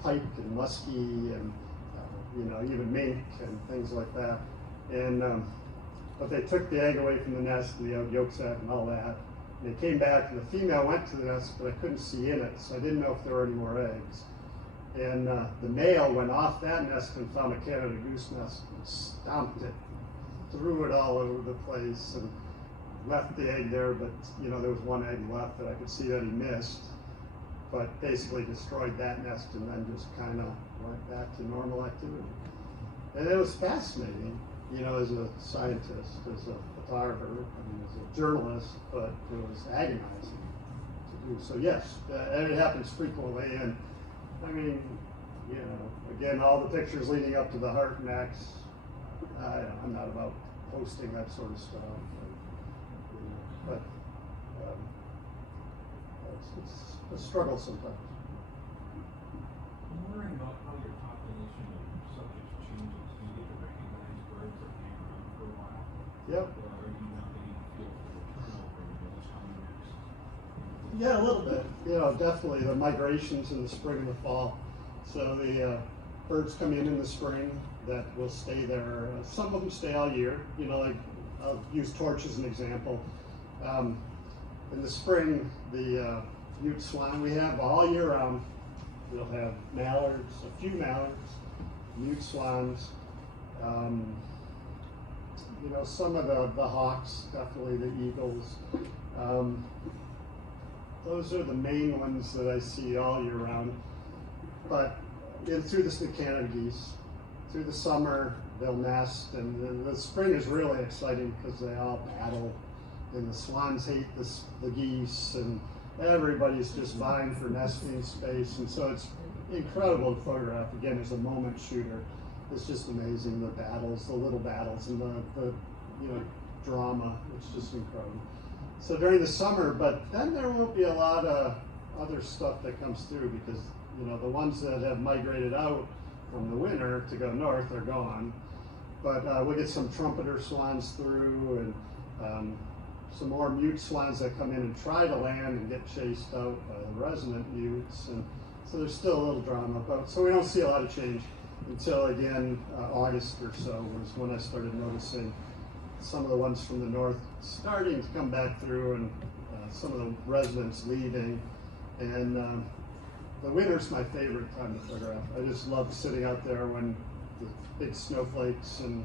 pike and muskie and, you know, even mink and things like that. And, but they took the egg away from the nest and the yolk sac and all that. And they came back, and the female went to the nest, but I couldn't see in it, so I didn't know if there were any more eggs. And the male went off that nest and found a Canada goose nest and stomped it, threw it all over the place, and left the egg there, but, you know, there was one egg left that I could see that he missed. but basically destroyed that nest and then just kind of went back to normal activity. And it was fascinating, you know, as a scientist, as a photographer, I mean, as a journalist, but it was agonizing to do. So yes, and it happens frequently, and I mean, you know, again, all the pictures leading up to the heart necks, I'm not about posting that sort of stuff, but it's a struggle sometimes. I'm wondering about how your population of subjects changes. Do you get to recognize birds that hang around for a while? Yep. Or are you not getting a feel for the turnover in those how mix? Yeah, a little bit. You know, definitely the migrations in the spring and the fall. So the birds come in the spring that will stay there. Some of them stay all year. You know, like I'll use torch as an example. In the spring, the mute swan we have all year round. We'll have mallards, a few mallards, mute swans. You know, some of the hawks, definitely the eagles. Those are the main ones that I see all year round. But through the Canada geese, through the summer they'll nest, and the spring is really exciting because they all battle, and the swans hate the geese, and everybody's just vying for nesting space, and so it's incredible to photograph. Again, as a moment shooter, it's just amazing, the battles, the little battles, and the you know, drama. It's just incredible. So during the summer, but then there won't be a lot of other stuff that comes through because, you know, the ones that have migrated out from the winter to go north are gone. But we'll get some trumpeter swans through, and some more mute swans that come in and try to land and get chased out by the resident mutes. And so there's still a little drama, but so we don't see a lot of change until again August or so was when I started noticing some of the ones from the north starting to come back through, and some of the residents leaving. And the winter's my favorite time to photograph. I just love sitting out there when the big snowflakes and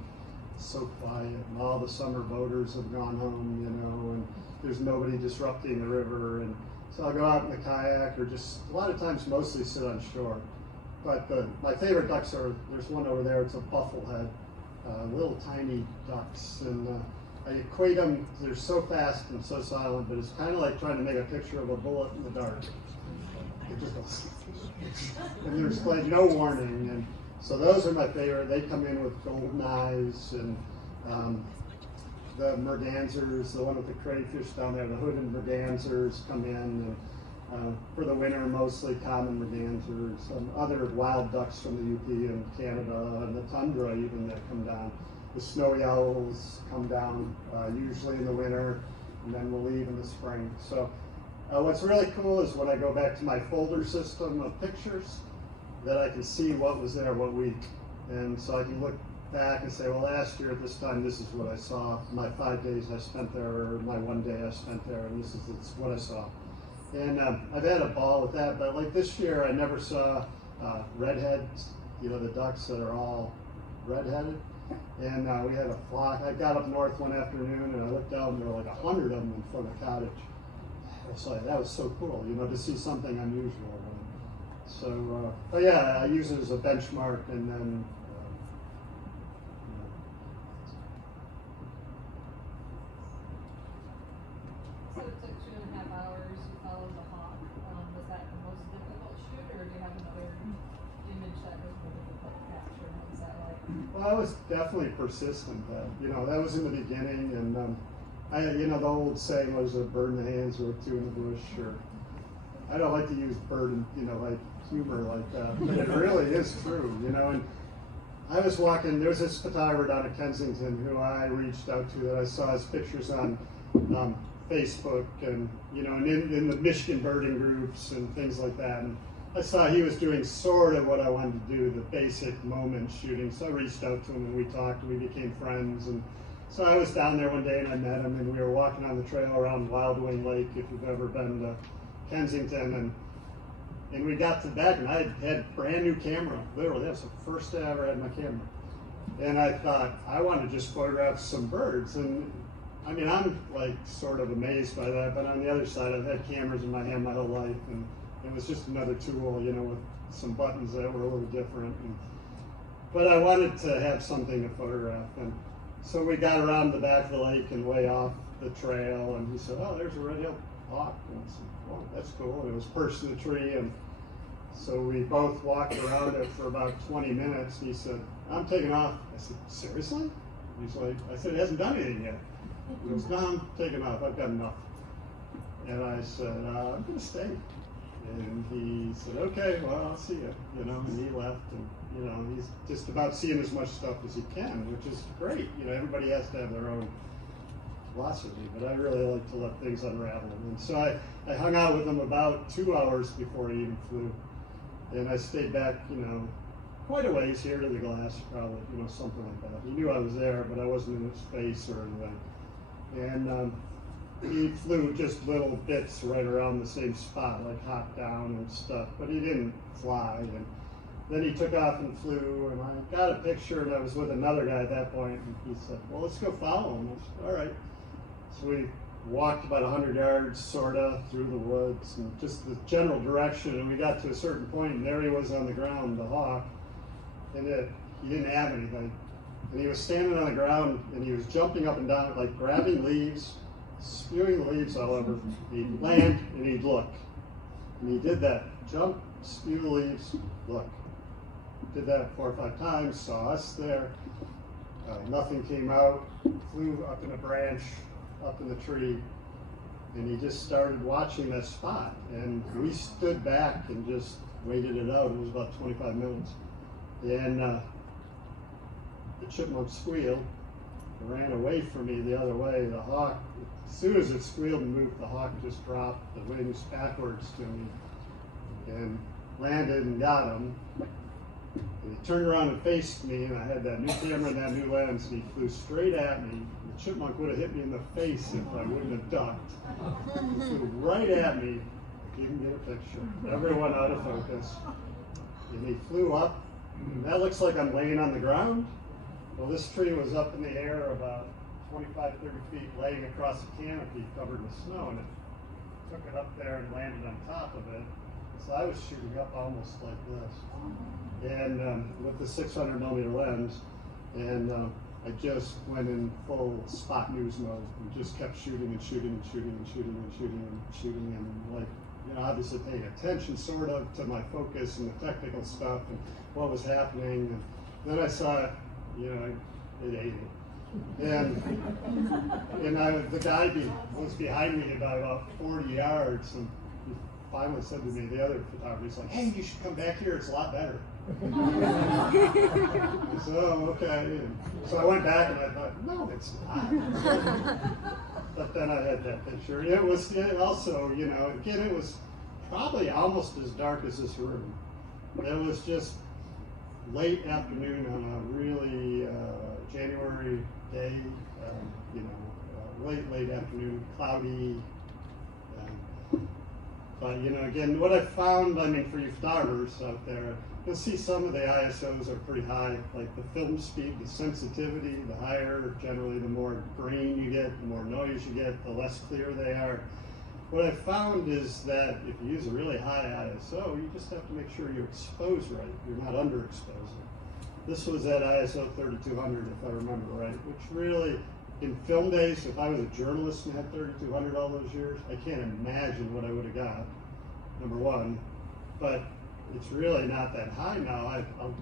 it's so quiet, and all the summer boaters have gone home, you know, and there's nobody disrupting the river. And so I'll go out in the kayak, or just a lot of times mostly sit on shore. But my favorite ducks are, there's one over there, it's a bufflehead. Little tiny ducks, and I equate them, they're so fast and so silent, but it's kind of like trying to make a picture of a bullet in the dark. It just goes, and there's like no warning, and so those are my favorite. They come in with golden eyes, and the mergansers, the one with the crayfish down there, the hooded mergansers come in, and for the winter mostly common mergansers, other wild ducks from the UP and Canada, and the tundra even that come down. The snowy owls come down usually in the winter, and then we'll leave in the spring. So what's really cool is when I go back to my folder system of pictures, that I can see what was there what week. And so I can look back and say, well, last year at this time, this is what I saw. My 5 days I spent there, or my 1 day I spent there, and this is what I saw. And I've had a ball with that, but like this year I never saw redheads, you know, the ducks that are all redheaded. And we had a flock. I got up north one afternoon and I looked out and there were like 100 of them in front of the cottage. So that was so cool, you know, to see something unusual. So, but yeah, I use it as a benchmark, and then So it took 2.5 hours, you followed the hawk. Was that the most difficult shoot, or do you have another image that was more difficult to capture on satellite? well, I was definitely persistent. You know, that was in the beginning, and you know, the old saying was a bird in the hands or two in the bush. Or I don't like to use bird, you know, like humor like that, but it really is true. You know, and I was walking. There was this photographer down at Kensington who I reached out to that I saw his pictures on Facebook, and you know, and in the Michigan birding groups and things like that. And I saw he was doing sort of what I wanted to do, the basic moment shooting. So I reached out to him and we talked and we became friends. And so I was down there one day and I met him, and we were walking on the trail around Wild Wing Lake, if you've ever been to Kensington, and we got to the back, and I had a brand new camera. Literally, that's the first day I ever had my camera. And I thought, I want to just photograph some birds. And I mean, I'm like sort of amazed by that, but on the other side, I've had cameras in my hand my whole life, and It was just another tool, you know, with some buttons that were a little different. But I wanted to have something to photograph, and so we got around the back of the lake and way off the trail, and he said, "Oh, there's a red-tailed hawk." And I said, "Well, that's cool." And it was perched in the tree, and so we both walked around it for about 20 minutes. And he said, "I'm taking off." I said, "Seriously?" He's like, I said, "It hasn't done anything yet." He goes, "No, I'm taking off. I've got enough." And I said, "I'm gonna stay." And he said, "Okay, well, I'll see you." You know, and he left, and you know, he's just about seeing as much stuff as he can, which is great. You know, everybody has to have their own philosophy, but I really like to let things unravel. And so I hung out with him about 2 hours before he even flew, and I stayed back, you know, quite a ways here to the glass, probably, you know, something like that. He knew I was there, but I wasn't in his face or anything. And he flew just little bits right around the same spot, like hopped down and stuff, but he didn't fly. And then he took off and flew, and I got a picture, and I was with another guy at that point, and he said, "Well, let's go follow him." I said, "All right." So we walked about 100 yards, sort of, through the woods, and just the general direction, and we got to a certain point, and there he was on the ground, the hawk, and he didn't have anything. And he was standing on the ground, and he was jumping up and down, like grabbing leaves, spewing the leaves all over. He'd land, and he'd look. And he did that, jump, spew the leaves, look. Did that 4 or 5 times, saw us there. Nothing came out, flew up in a branch, up in the tree, and he just started watching that spot. And we stood back and just waited it out. It was about 25 minutes. And the chipmunk squealed, ran away from me the other way. The hawk, as soon as it squealed and moved, the hawk just dropped the wings backwards to me and landed and got him. And he turned around and faced me, and I had that new camera and that new lens, and he flew straight at me. The chipmunk would have hit me in the face if I wouldn't have ducked. He flew right at me. I didn't get a picture. Everyone out of focus. And he flew up. And that looks like I'm laying on the ground. Well, this tree was up in the air about 25, 30 feet, laying across a canopy covered with snow, and it took it up there and landed on top of it. So I was shooting up almost like this, and with the 600 millimeter lens, and I just went in full spot news mode and just kept shooting and shooting and shooting and shooting and shooting and shooting, and like, you know, obviously paying attention sort of to my focus and the technical stuff and what was happening. And then I saw it, you know, it ate it. And the guy was behind me about 40 yards, and he finally said to me, the other photographer, he's like, "Hey, you should come back here, it's a lot better." I said, "Oh, okay." And so I went back and I thought, "No, it's not." But then I had that picture. It also, you know, again, it was probably almost as dark as this room. It was just late afternoon on a really January day, you know, late afternoon, cloudy. But, you know, again, what I found, I mean, for you photographers out there, you'll see some of the ISOs are pretty high, like the film speed, the sensitivity, the higher, generally the more grain you get, the more noise you get, the less clear they are. What I found is that if you use a really high ISO, you just have to make sure you expose right. You're not underexposing. This was at ISO 3200, if I remember right, which really, in film days, if I was a journalist and had 3200 all those years, I can't imagine what I would have got, number one. But it's really not that high now. I'll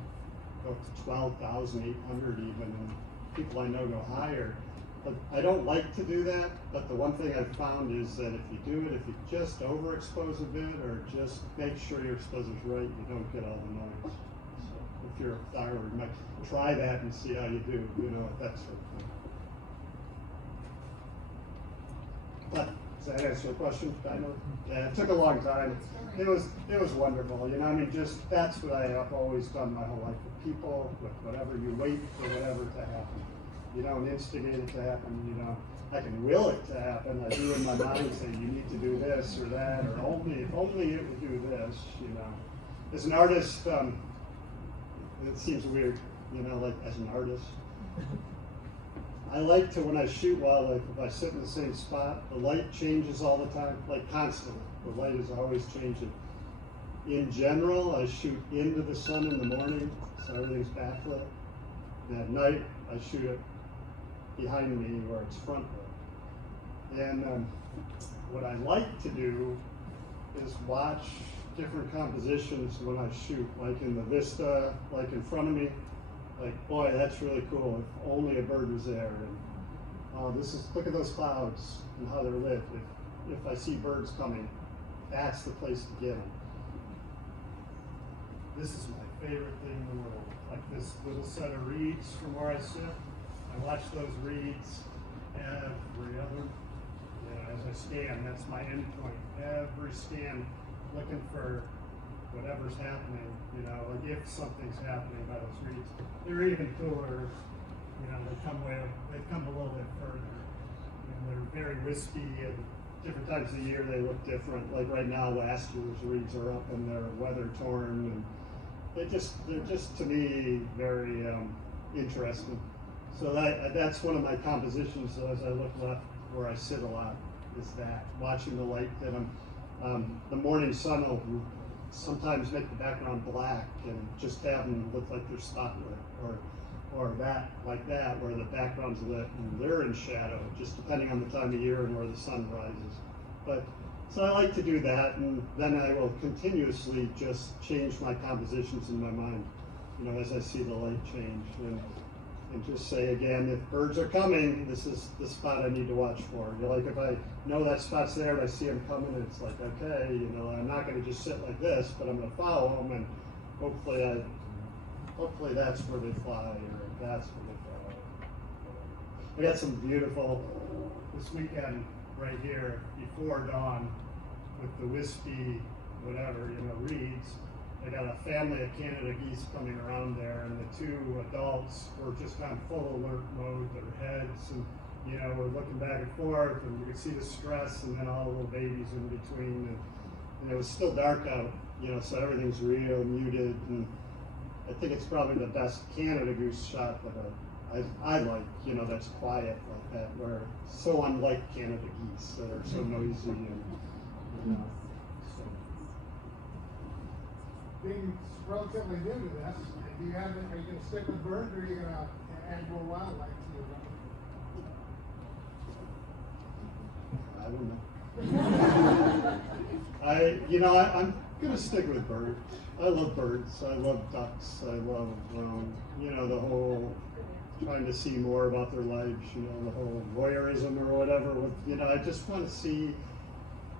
go up to 12,800 even, and people I know go higher. But I don't like to do that, but the one thing I've found is that if you do it, if you just overexpose a bit or just make sure your exposure's right, you don't get all the noise. So if you're a photographer, you might try that and see how you do, you know, that sort of thing. But does that answer your question? I know, yeah, it took a long time. It was wonderful, you know. I mean, just that's what I have always done my whole life with people, with whatever. You wait for whatever to happen. You don't instigate it to happen. You know, I can will it to happen. I do in my mind say you need to do this or that, or if only it would do this. You know, as an artist, it seems weird. You know, like as an artist. I like to, when I shoot wildlife, if I sit in the same spot, the light changes all the time, like constantly. The light is always changing. in general, I shoot into the sun in the morning, so everything's backlit. And at night, I shoot it behind me where it's front lit. And what I like to do is watch different compositions when I shoot, like in the vista, like in front of me. Like, boy, that's really cool. If only a bird was there. And look at those clouds and how they're lit. If I see birds coming, that's the place to get them. This is my favorite thing in the world. Like this little set of reeds from where I sit. I watch those reeds every other, as I scan, that's my endpoint. Every scan, looking for whatever's happening, like if something's happening by those reeds. They're even cooler, they come a little bit further. And they're very wispy, and different times of the year they look different. Like right now, last year's reeds are up and they're weather torn, and they're just to me very interesting. So that's one of my compositions. So as I look left, where I sit a lot, is that watching the light hit them. The morning sun will sometimes make the background black and just have them look like they're spotlit, or that like that, where the background's lit and they're in shadow, just depending on the time of year and where the sun rises. So I like to do that, and then I will continuously just change my compositions in my mind, as I see the light change, and just say again, if birds are coming, this is the spot I need to watch for. Like if I know that spot's there and I see them coming, it's like, okay, I'm not going to just sit like this, but I'm going to follow them, and hopefully that's where they fly, or that's where they fly. We got some beautiful, this weekend right here, before dawn, with the wispy, whatever, reeds. I got a family of Canada geese coming around there, and the two adults were just on full alert mode, their heads, and we're looking back and forth, and you could see the stress, and then all the little babies in between, and it was still dark out, so everything's real muted, and I think it's probably the best Canada goose shot that I like, that's quiet like that, where so unlike Canada geese that are so noisy and Being relatively new to this, are you going to stick with birds, or are you going to add more wildlife to your I don't know. I'm going to stick with birds. I love birds. I love ducks. I love, the whole trying to see more about their lives, the whole voyeurism or whatever. I just want to see,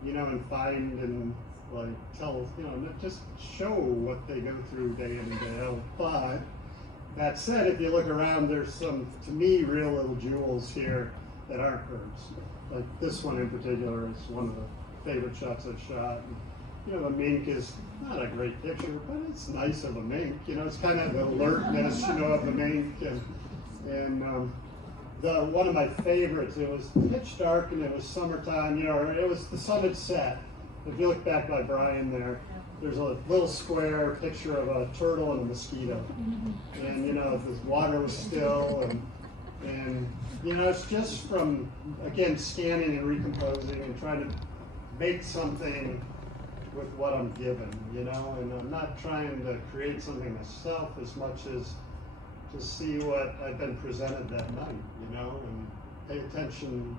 and find and tell, just show what they go through day in and day out. But that said, if you look around, there's some, to me, real little jewels here that aren't birds. Like this one in particular is one of the favorite shots I've shot. And, the mink is not a great picture, but it's nice of a mink. It's kind of the alertness, of the mink. And one of my favorites, it was pitch dark and it was summertime, it was the sun had set. If you look back by Brian there's a little square picture of a turtle and a mosquito. And, the water was still, and it's just from, again, scanning and recomposing and trying to make something with what I'm given, and I'm not trying to create something myself as much as to see what I've been presented that night, and pay attention,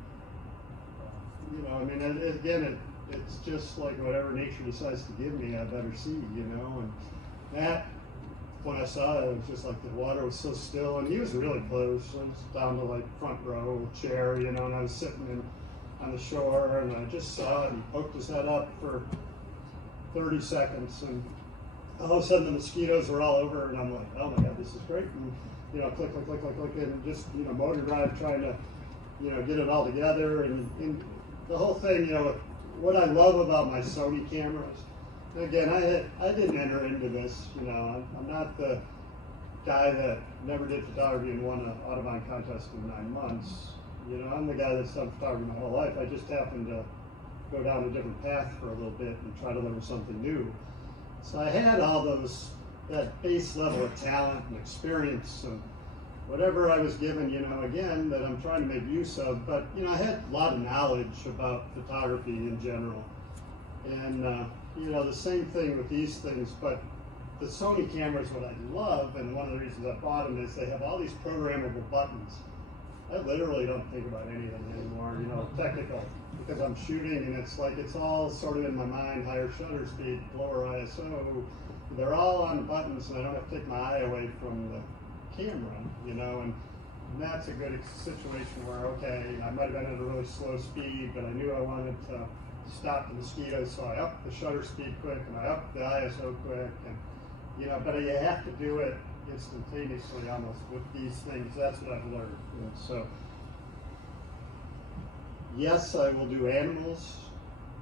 it's just like whatever nature decides to give me, I better see, and that, when I saw it, it was just like the water was so still, and he was really close. I was down to front row chair, and I was sitting on the shore, and I just saw it, and he poked his head up for 30 seconds, and all of a sudden the mosquitoes were all over, and I'm like, oh my God, this is great, and click, click, click, click, click, and just, motor drive trying to, get it all together, and the whole thing, what I love about my Sony cameras, again, I didn't enter into this, I'm not the guy that never did photography and won an Audubon contest in 9 months. I'm the guy that's done photography my whole life. I just happened to go down a different path for a little bit and try to learn something new. So I had all that base level of talent and experience and whatever I was given, again, that I'm trying to make use of. But, I had a lot of knowledge about photography in general. And you know, the same thing with these things, but the Sony cameras, what I love, and one of the reasons I bought them, is they have all these programmable buttons. I literally don't think about anything anymore, you know, technical, because I'm shooting and it's like, it's all sort of in my mind, higher shutter speed, lower ISO. They're all on buttons and I don't have to take my eye away from the camera, you know, and that's a good situation where, okay, I might have been at a really slow speed, but I knew I wanted to stop the mosquitoes, so I upped the shutter speed quick and I upped the ISO quick, and you know, but you have to do it instantaneously almost with these things. That's what I've learned. And so, yes, I will do animals.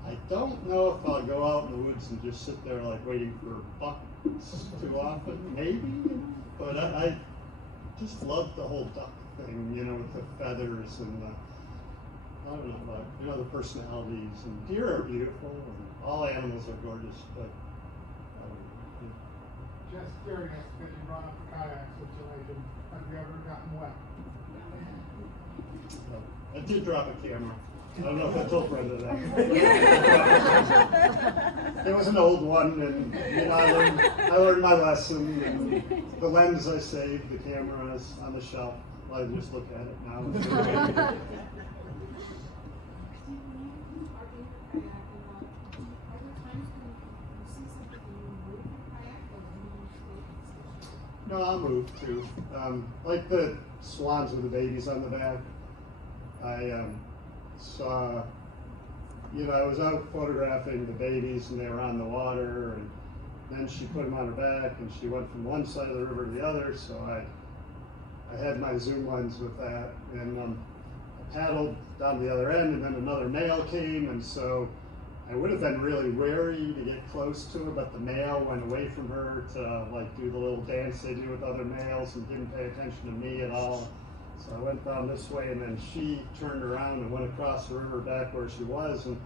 I don't know if I'll go out in the woods and just sit there like waiting for bucks too often, maybe, but I just love the whole duck thing, you know, with the feathers and the, I don't know, like, you know, the personalities, and deer are beautiful and all animals are gorgeous, but Just curious, because you brought up the kayak situation, have you ever gotten wet? I did drop a camera. I don't know if I told Brenda that. It was an old one, and you know, I learned my lesson. And the lens I saved, the camera is on the shelf. I just look at it now. No, I'll move too. Like the swans with the babies on the back. I saw, you know, I was out photographing the babies and they were on the water, and then she put them on her back and she went from one side of the river to the other, so I had my zoom lens with that, and I paddled down the other end, and then another male came, and so I would have been really wary to get close to her, but the male went away from her to like do the little dance they do with other males and didn't pay attention to me at all. So I went down this way, and then she turned around and went across the river back where she was, and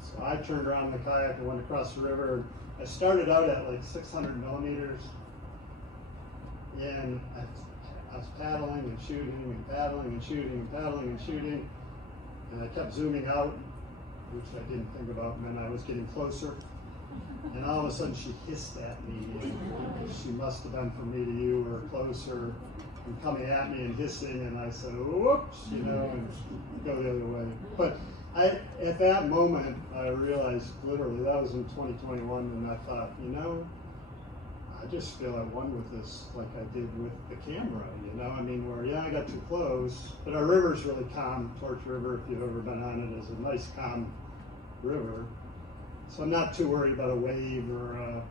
so I turned around the kayak and went across the river. And I started out at like 600 millimeters, and I was paddling and shooting and paddling and shooting and paddling and shooting, and I kept zooming out, which I didn't think about, and then I was getting closer, and all of a sudden she hissed at me, and she must have been from me to you or closer, and coming at me and hissing, and I said, whoops, you know, and go the other way. But at that moment, I realized, literally, that was in 2021, and I thought, you know, I just feel at one with this, like I did with the camera, you know, I mean, where, yeah, I got too close, but our river's really calm. Torch River, if you've ever been on it, is a nice, calm river. So I'm not too worried about a wave or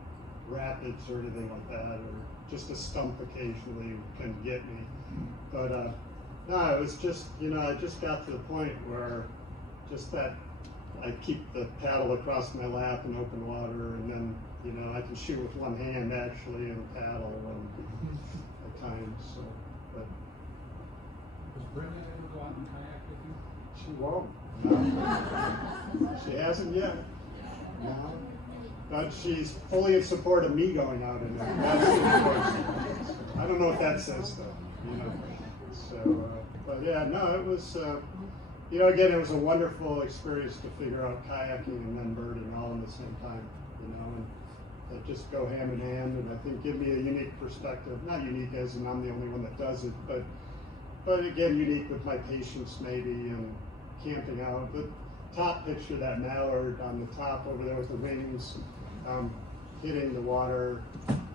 rapids or anything like that, or just a stump occasionally can get me. But no, it was just, you know, I just got to the point where just that I keep the paddle across my lap in open water, and then, you know, I can shoot with one hand actually and paddle at times. So, but Was Brenda able to go out and kayak with you? she won't. No. She hasn't yet. No. But she's fully in support of me going out in there. That's important. I don't know what that says though, you know. So, but yeah, no, it was, you know, again, it was a wonderful experience to figure out kayaking and then birding all in the same time, you know, and that just go hand in hand, and I think give me a unique perspective. Not unique as in I'm the only one that does it, but again, unique with my patients maybe, and camping out. The top picture, that mallard on the top over there with the wings hitting the water,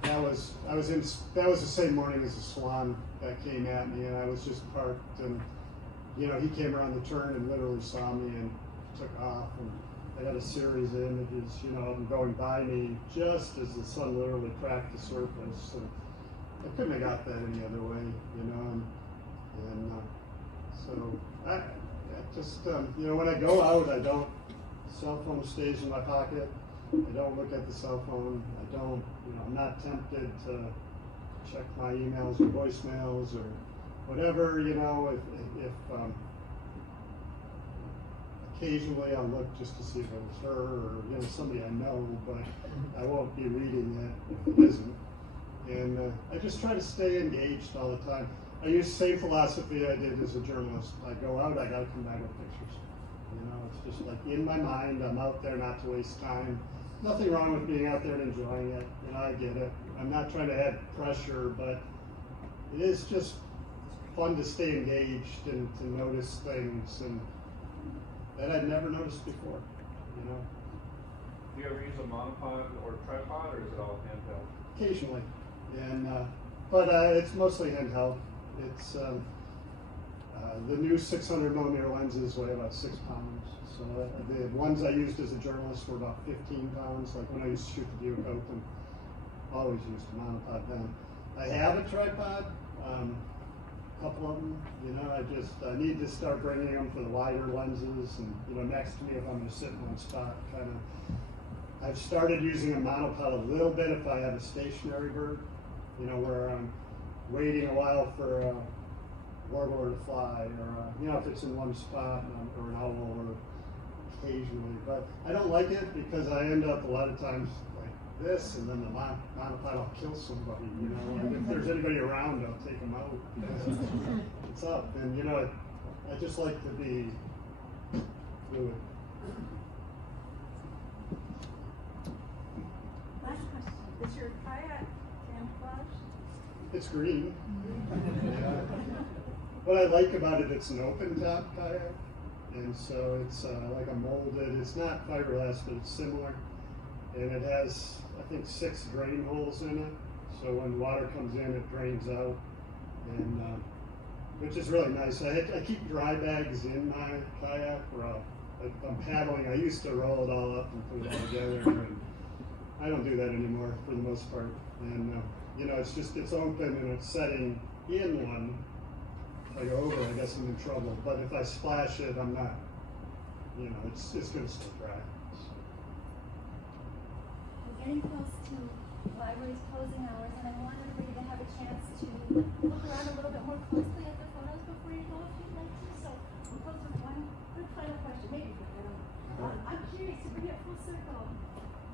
that was the same morning as the swan that came at me, and I was just parked, and you know, he came around the turn and literally saw me and took off, and I got a series of images, you know, of him going by me just as the sun literally cracked the surface, and I couldn't have got that any other way, you know, and so I just, you know, when I go out, I don't, cell phone stays in my pocket, I don't look at the cell phone, I don't, you know, I'm not tempted to check my emails or voicemails or whatever, you know, if occasionally I'll look just to see if it was her or, you know, somebody I know, but I won't be reading it if it isn't. And I just try to stay engaged all the time. I use the same philosophy I did as a journalist. I go out, I gotta come back with pictures. You know, it's just like in my mind, I'm out there not to waste time. Nothing wrong with being out there and enjoying it. You know, I get it. I'm not trying to add pressure, but it is just fun to stay engaged and to notice things and that I'd never noticed before. You know, Do you ever use a monopod or tripod, or is it all handheld? occasionally, and but it's mostly handheld. It's the new 600mm lenses weigh about 6 pounds. So the ones I used as a journalist were about 15 pounds. Like when I used to shoot the Duke Open, always used a monopod then. I have a tripod, a couple of them. You know, I need to start bringing them for the wider lenses, and you know, next to me if I'm going to sit in one spot, kind of. I've started using a monopod a little bit if I have a stationary bird. You know, where I'm waiting a while for a warbler to fly, or you know, if it's in one spot, or an owl, or occasionally. But I don't like it because I end up a lot of times like this, and then the monopod will kill somebody. You know, and if there's anybody around, I'll take them out because it's up. And you know, I just like to be fluid. Last question, is your kayak camouflage? It's green. What I like about it, it's an open top kayak, and so it's like a molded. It's not fiberglass, but it's similar, and it has I think 6 drain holes in it. So when water comes in, it drains out, and which is really nice. I keep dry bags in my kayak, or if I'm paddling. I used to roll it all up and put it all together, and I don't do that anymore for the most part. And you know, it's open and it's setting in one. If I go over, I guess I'm in trouble. But if I splash it, I'm not. You know, it's going to stay dry. We're getting close to the library's closing hours, and I want everybody to have a chance to look around a little bit more closely at the photos before you go if you'd like to. So we'll close with one quick final question, maybe quick, I don't know. I'm curious to bring it full circle.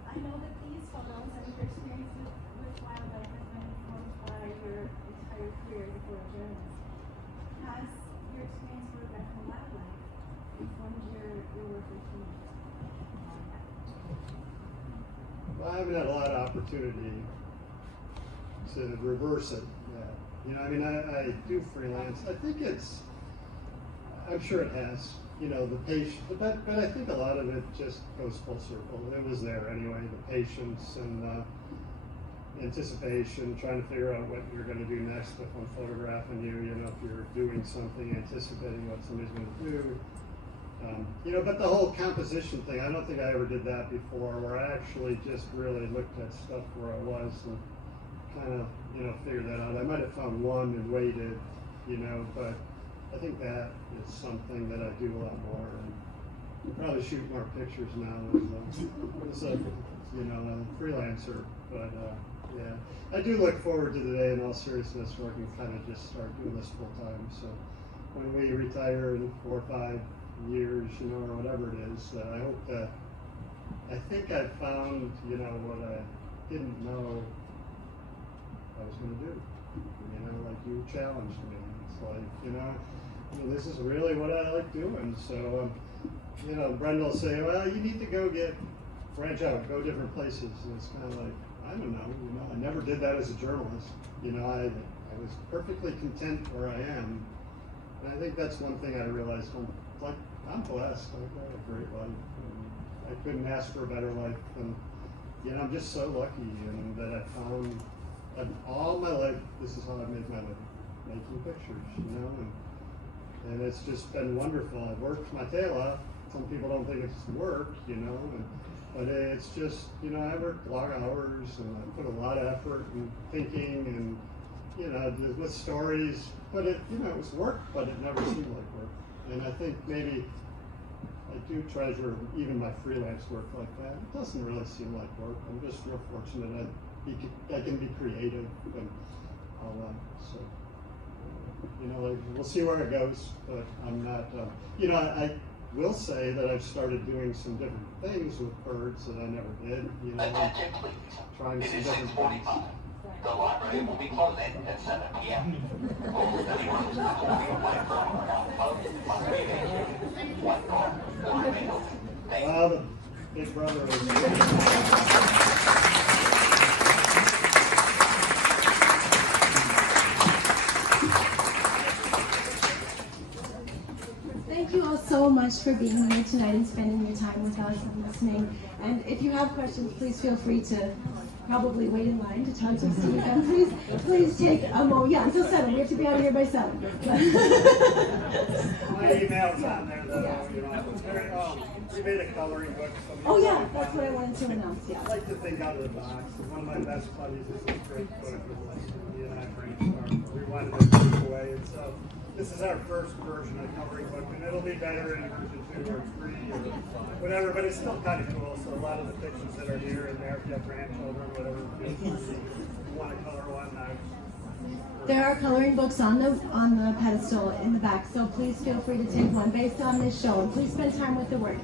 I know that these photos and your experience with wildlife has been informed by your entire career before a journalist. Has your experience photographing wildlife informed your work with humans? Well, I haven't had a lot of opportunity to reverse it yet. You know, I mean, I do freelance. I think I'm sure it has. You know, the patience, but I think a lot of it just goes full circle. It was there anyway, the patience and anticipation, trying to figure out what you're going to do next if I'm photographing you. You know, if you're doing something, anticipating what somebody's going to do. You know, but the whole composition thing, I don't think I ever did that before, where I actually just really looked at stuff where I was and kind of, you know, figured that out. I might have found one and waited, you know, but I think that is something that I do a lot more, and I probably shoot more pictures now as a you know, a freelancer. But yeah, I do look forward to the day, in all seriousness, where I can kind of just start doing this full time. So when we retire in 4 or 5 years, you know, or whatever it is, I hope that I think I found, you know, what I didn't know I was going to do. You know, like you challenged me. It's like, you know, I mean, this is really what I like doing. So, you know, Brenda will say, well, you need to branch out, go different places. And it's kind of like, I don't know, you know, I never did that as a journalist. You know, I was perfectly content where I am. And I think that's one thing I realized. I'm blessed. I've got a great life. And I couldn't ask for a better life. And, you know, I'm just so lucky and that I found all my life, this is how I've made my living, making pictures, you know, and it's just been wonderful. I've worked my tail off. Some people don't think it's work, you know, but it's just, you know, I worked long hours and I put a lot of effort in thinking and, you know, with stories, but it, you know, it was work, but it never seemed like work. And I think maybe I do treasure even my freelance work like that. It doesn't really seem like work. I'm just real fortunate I can be creative and all that. So, you know, like, we'll see where it goes, but I'm not, you know, I will say that I've started doing some different things with birds that I never did, you know, trying some different things. The library will be closing at 7 p.m. One car. The remainder. Thank you. Well, the big brother is. Thank you all so much for being here tonight and spending your time with us and listening. And if you have questions, please feel free to probably wait in line to talk to Steve. And please take a moment. Yeah, until 7. We have to be out of here by 7. My email's on there though, you know. We made a coloring book. Oh yeah, that's what I wanted to announce. I Yeah. like to think out of the box. One of my best buddies is this great book with he and I brainstormed. We wanted to take away, and so this is our first version of coloring book, and it'll be better in version 2 or 3 or whatever. But it's still kind of cool. So a lot of the pictures that are here and there, if you have grandchildren, whatever, if you want to color one, There are coloring books on the pedestal in the back, so please feel free to take one based on this show, and please spend time with the work.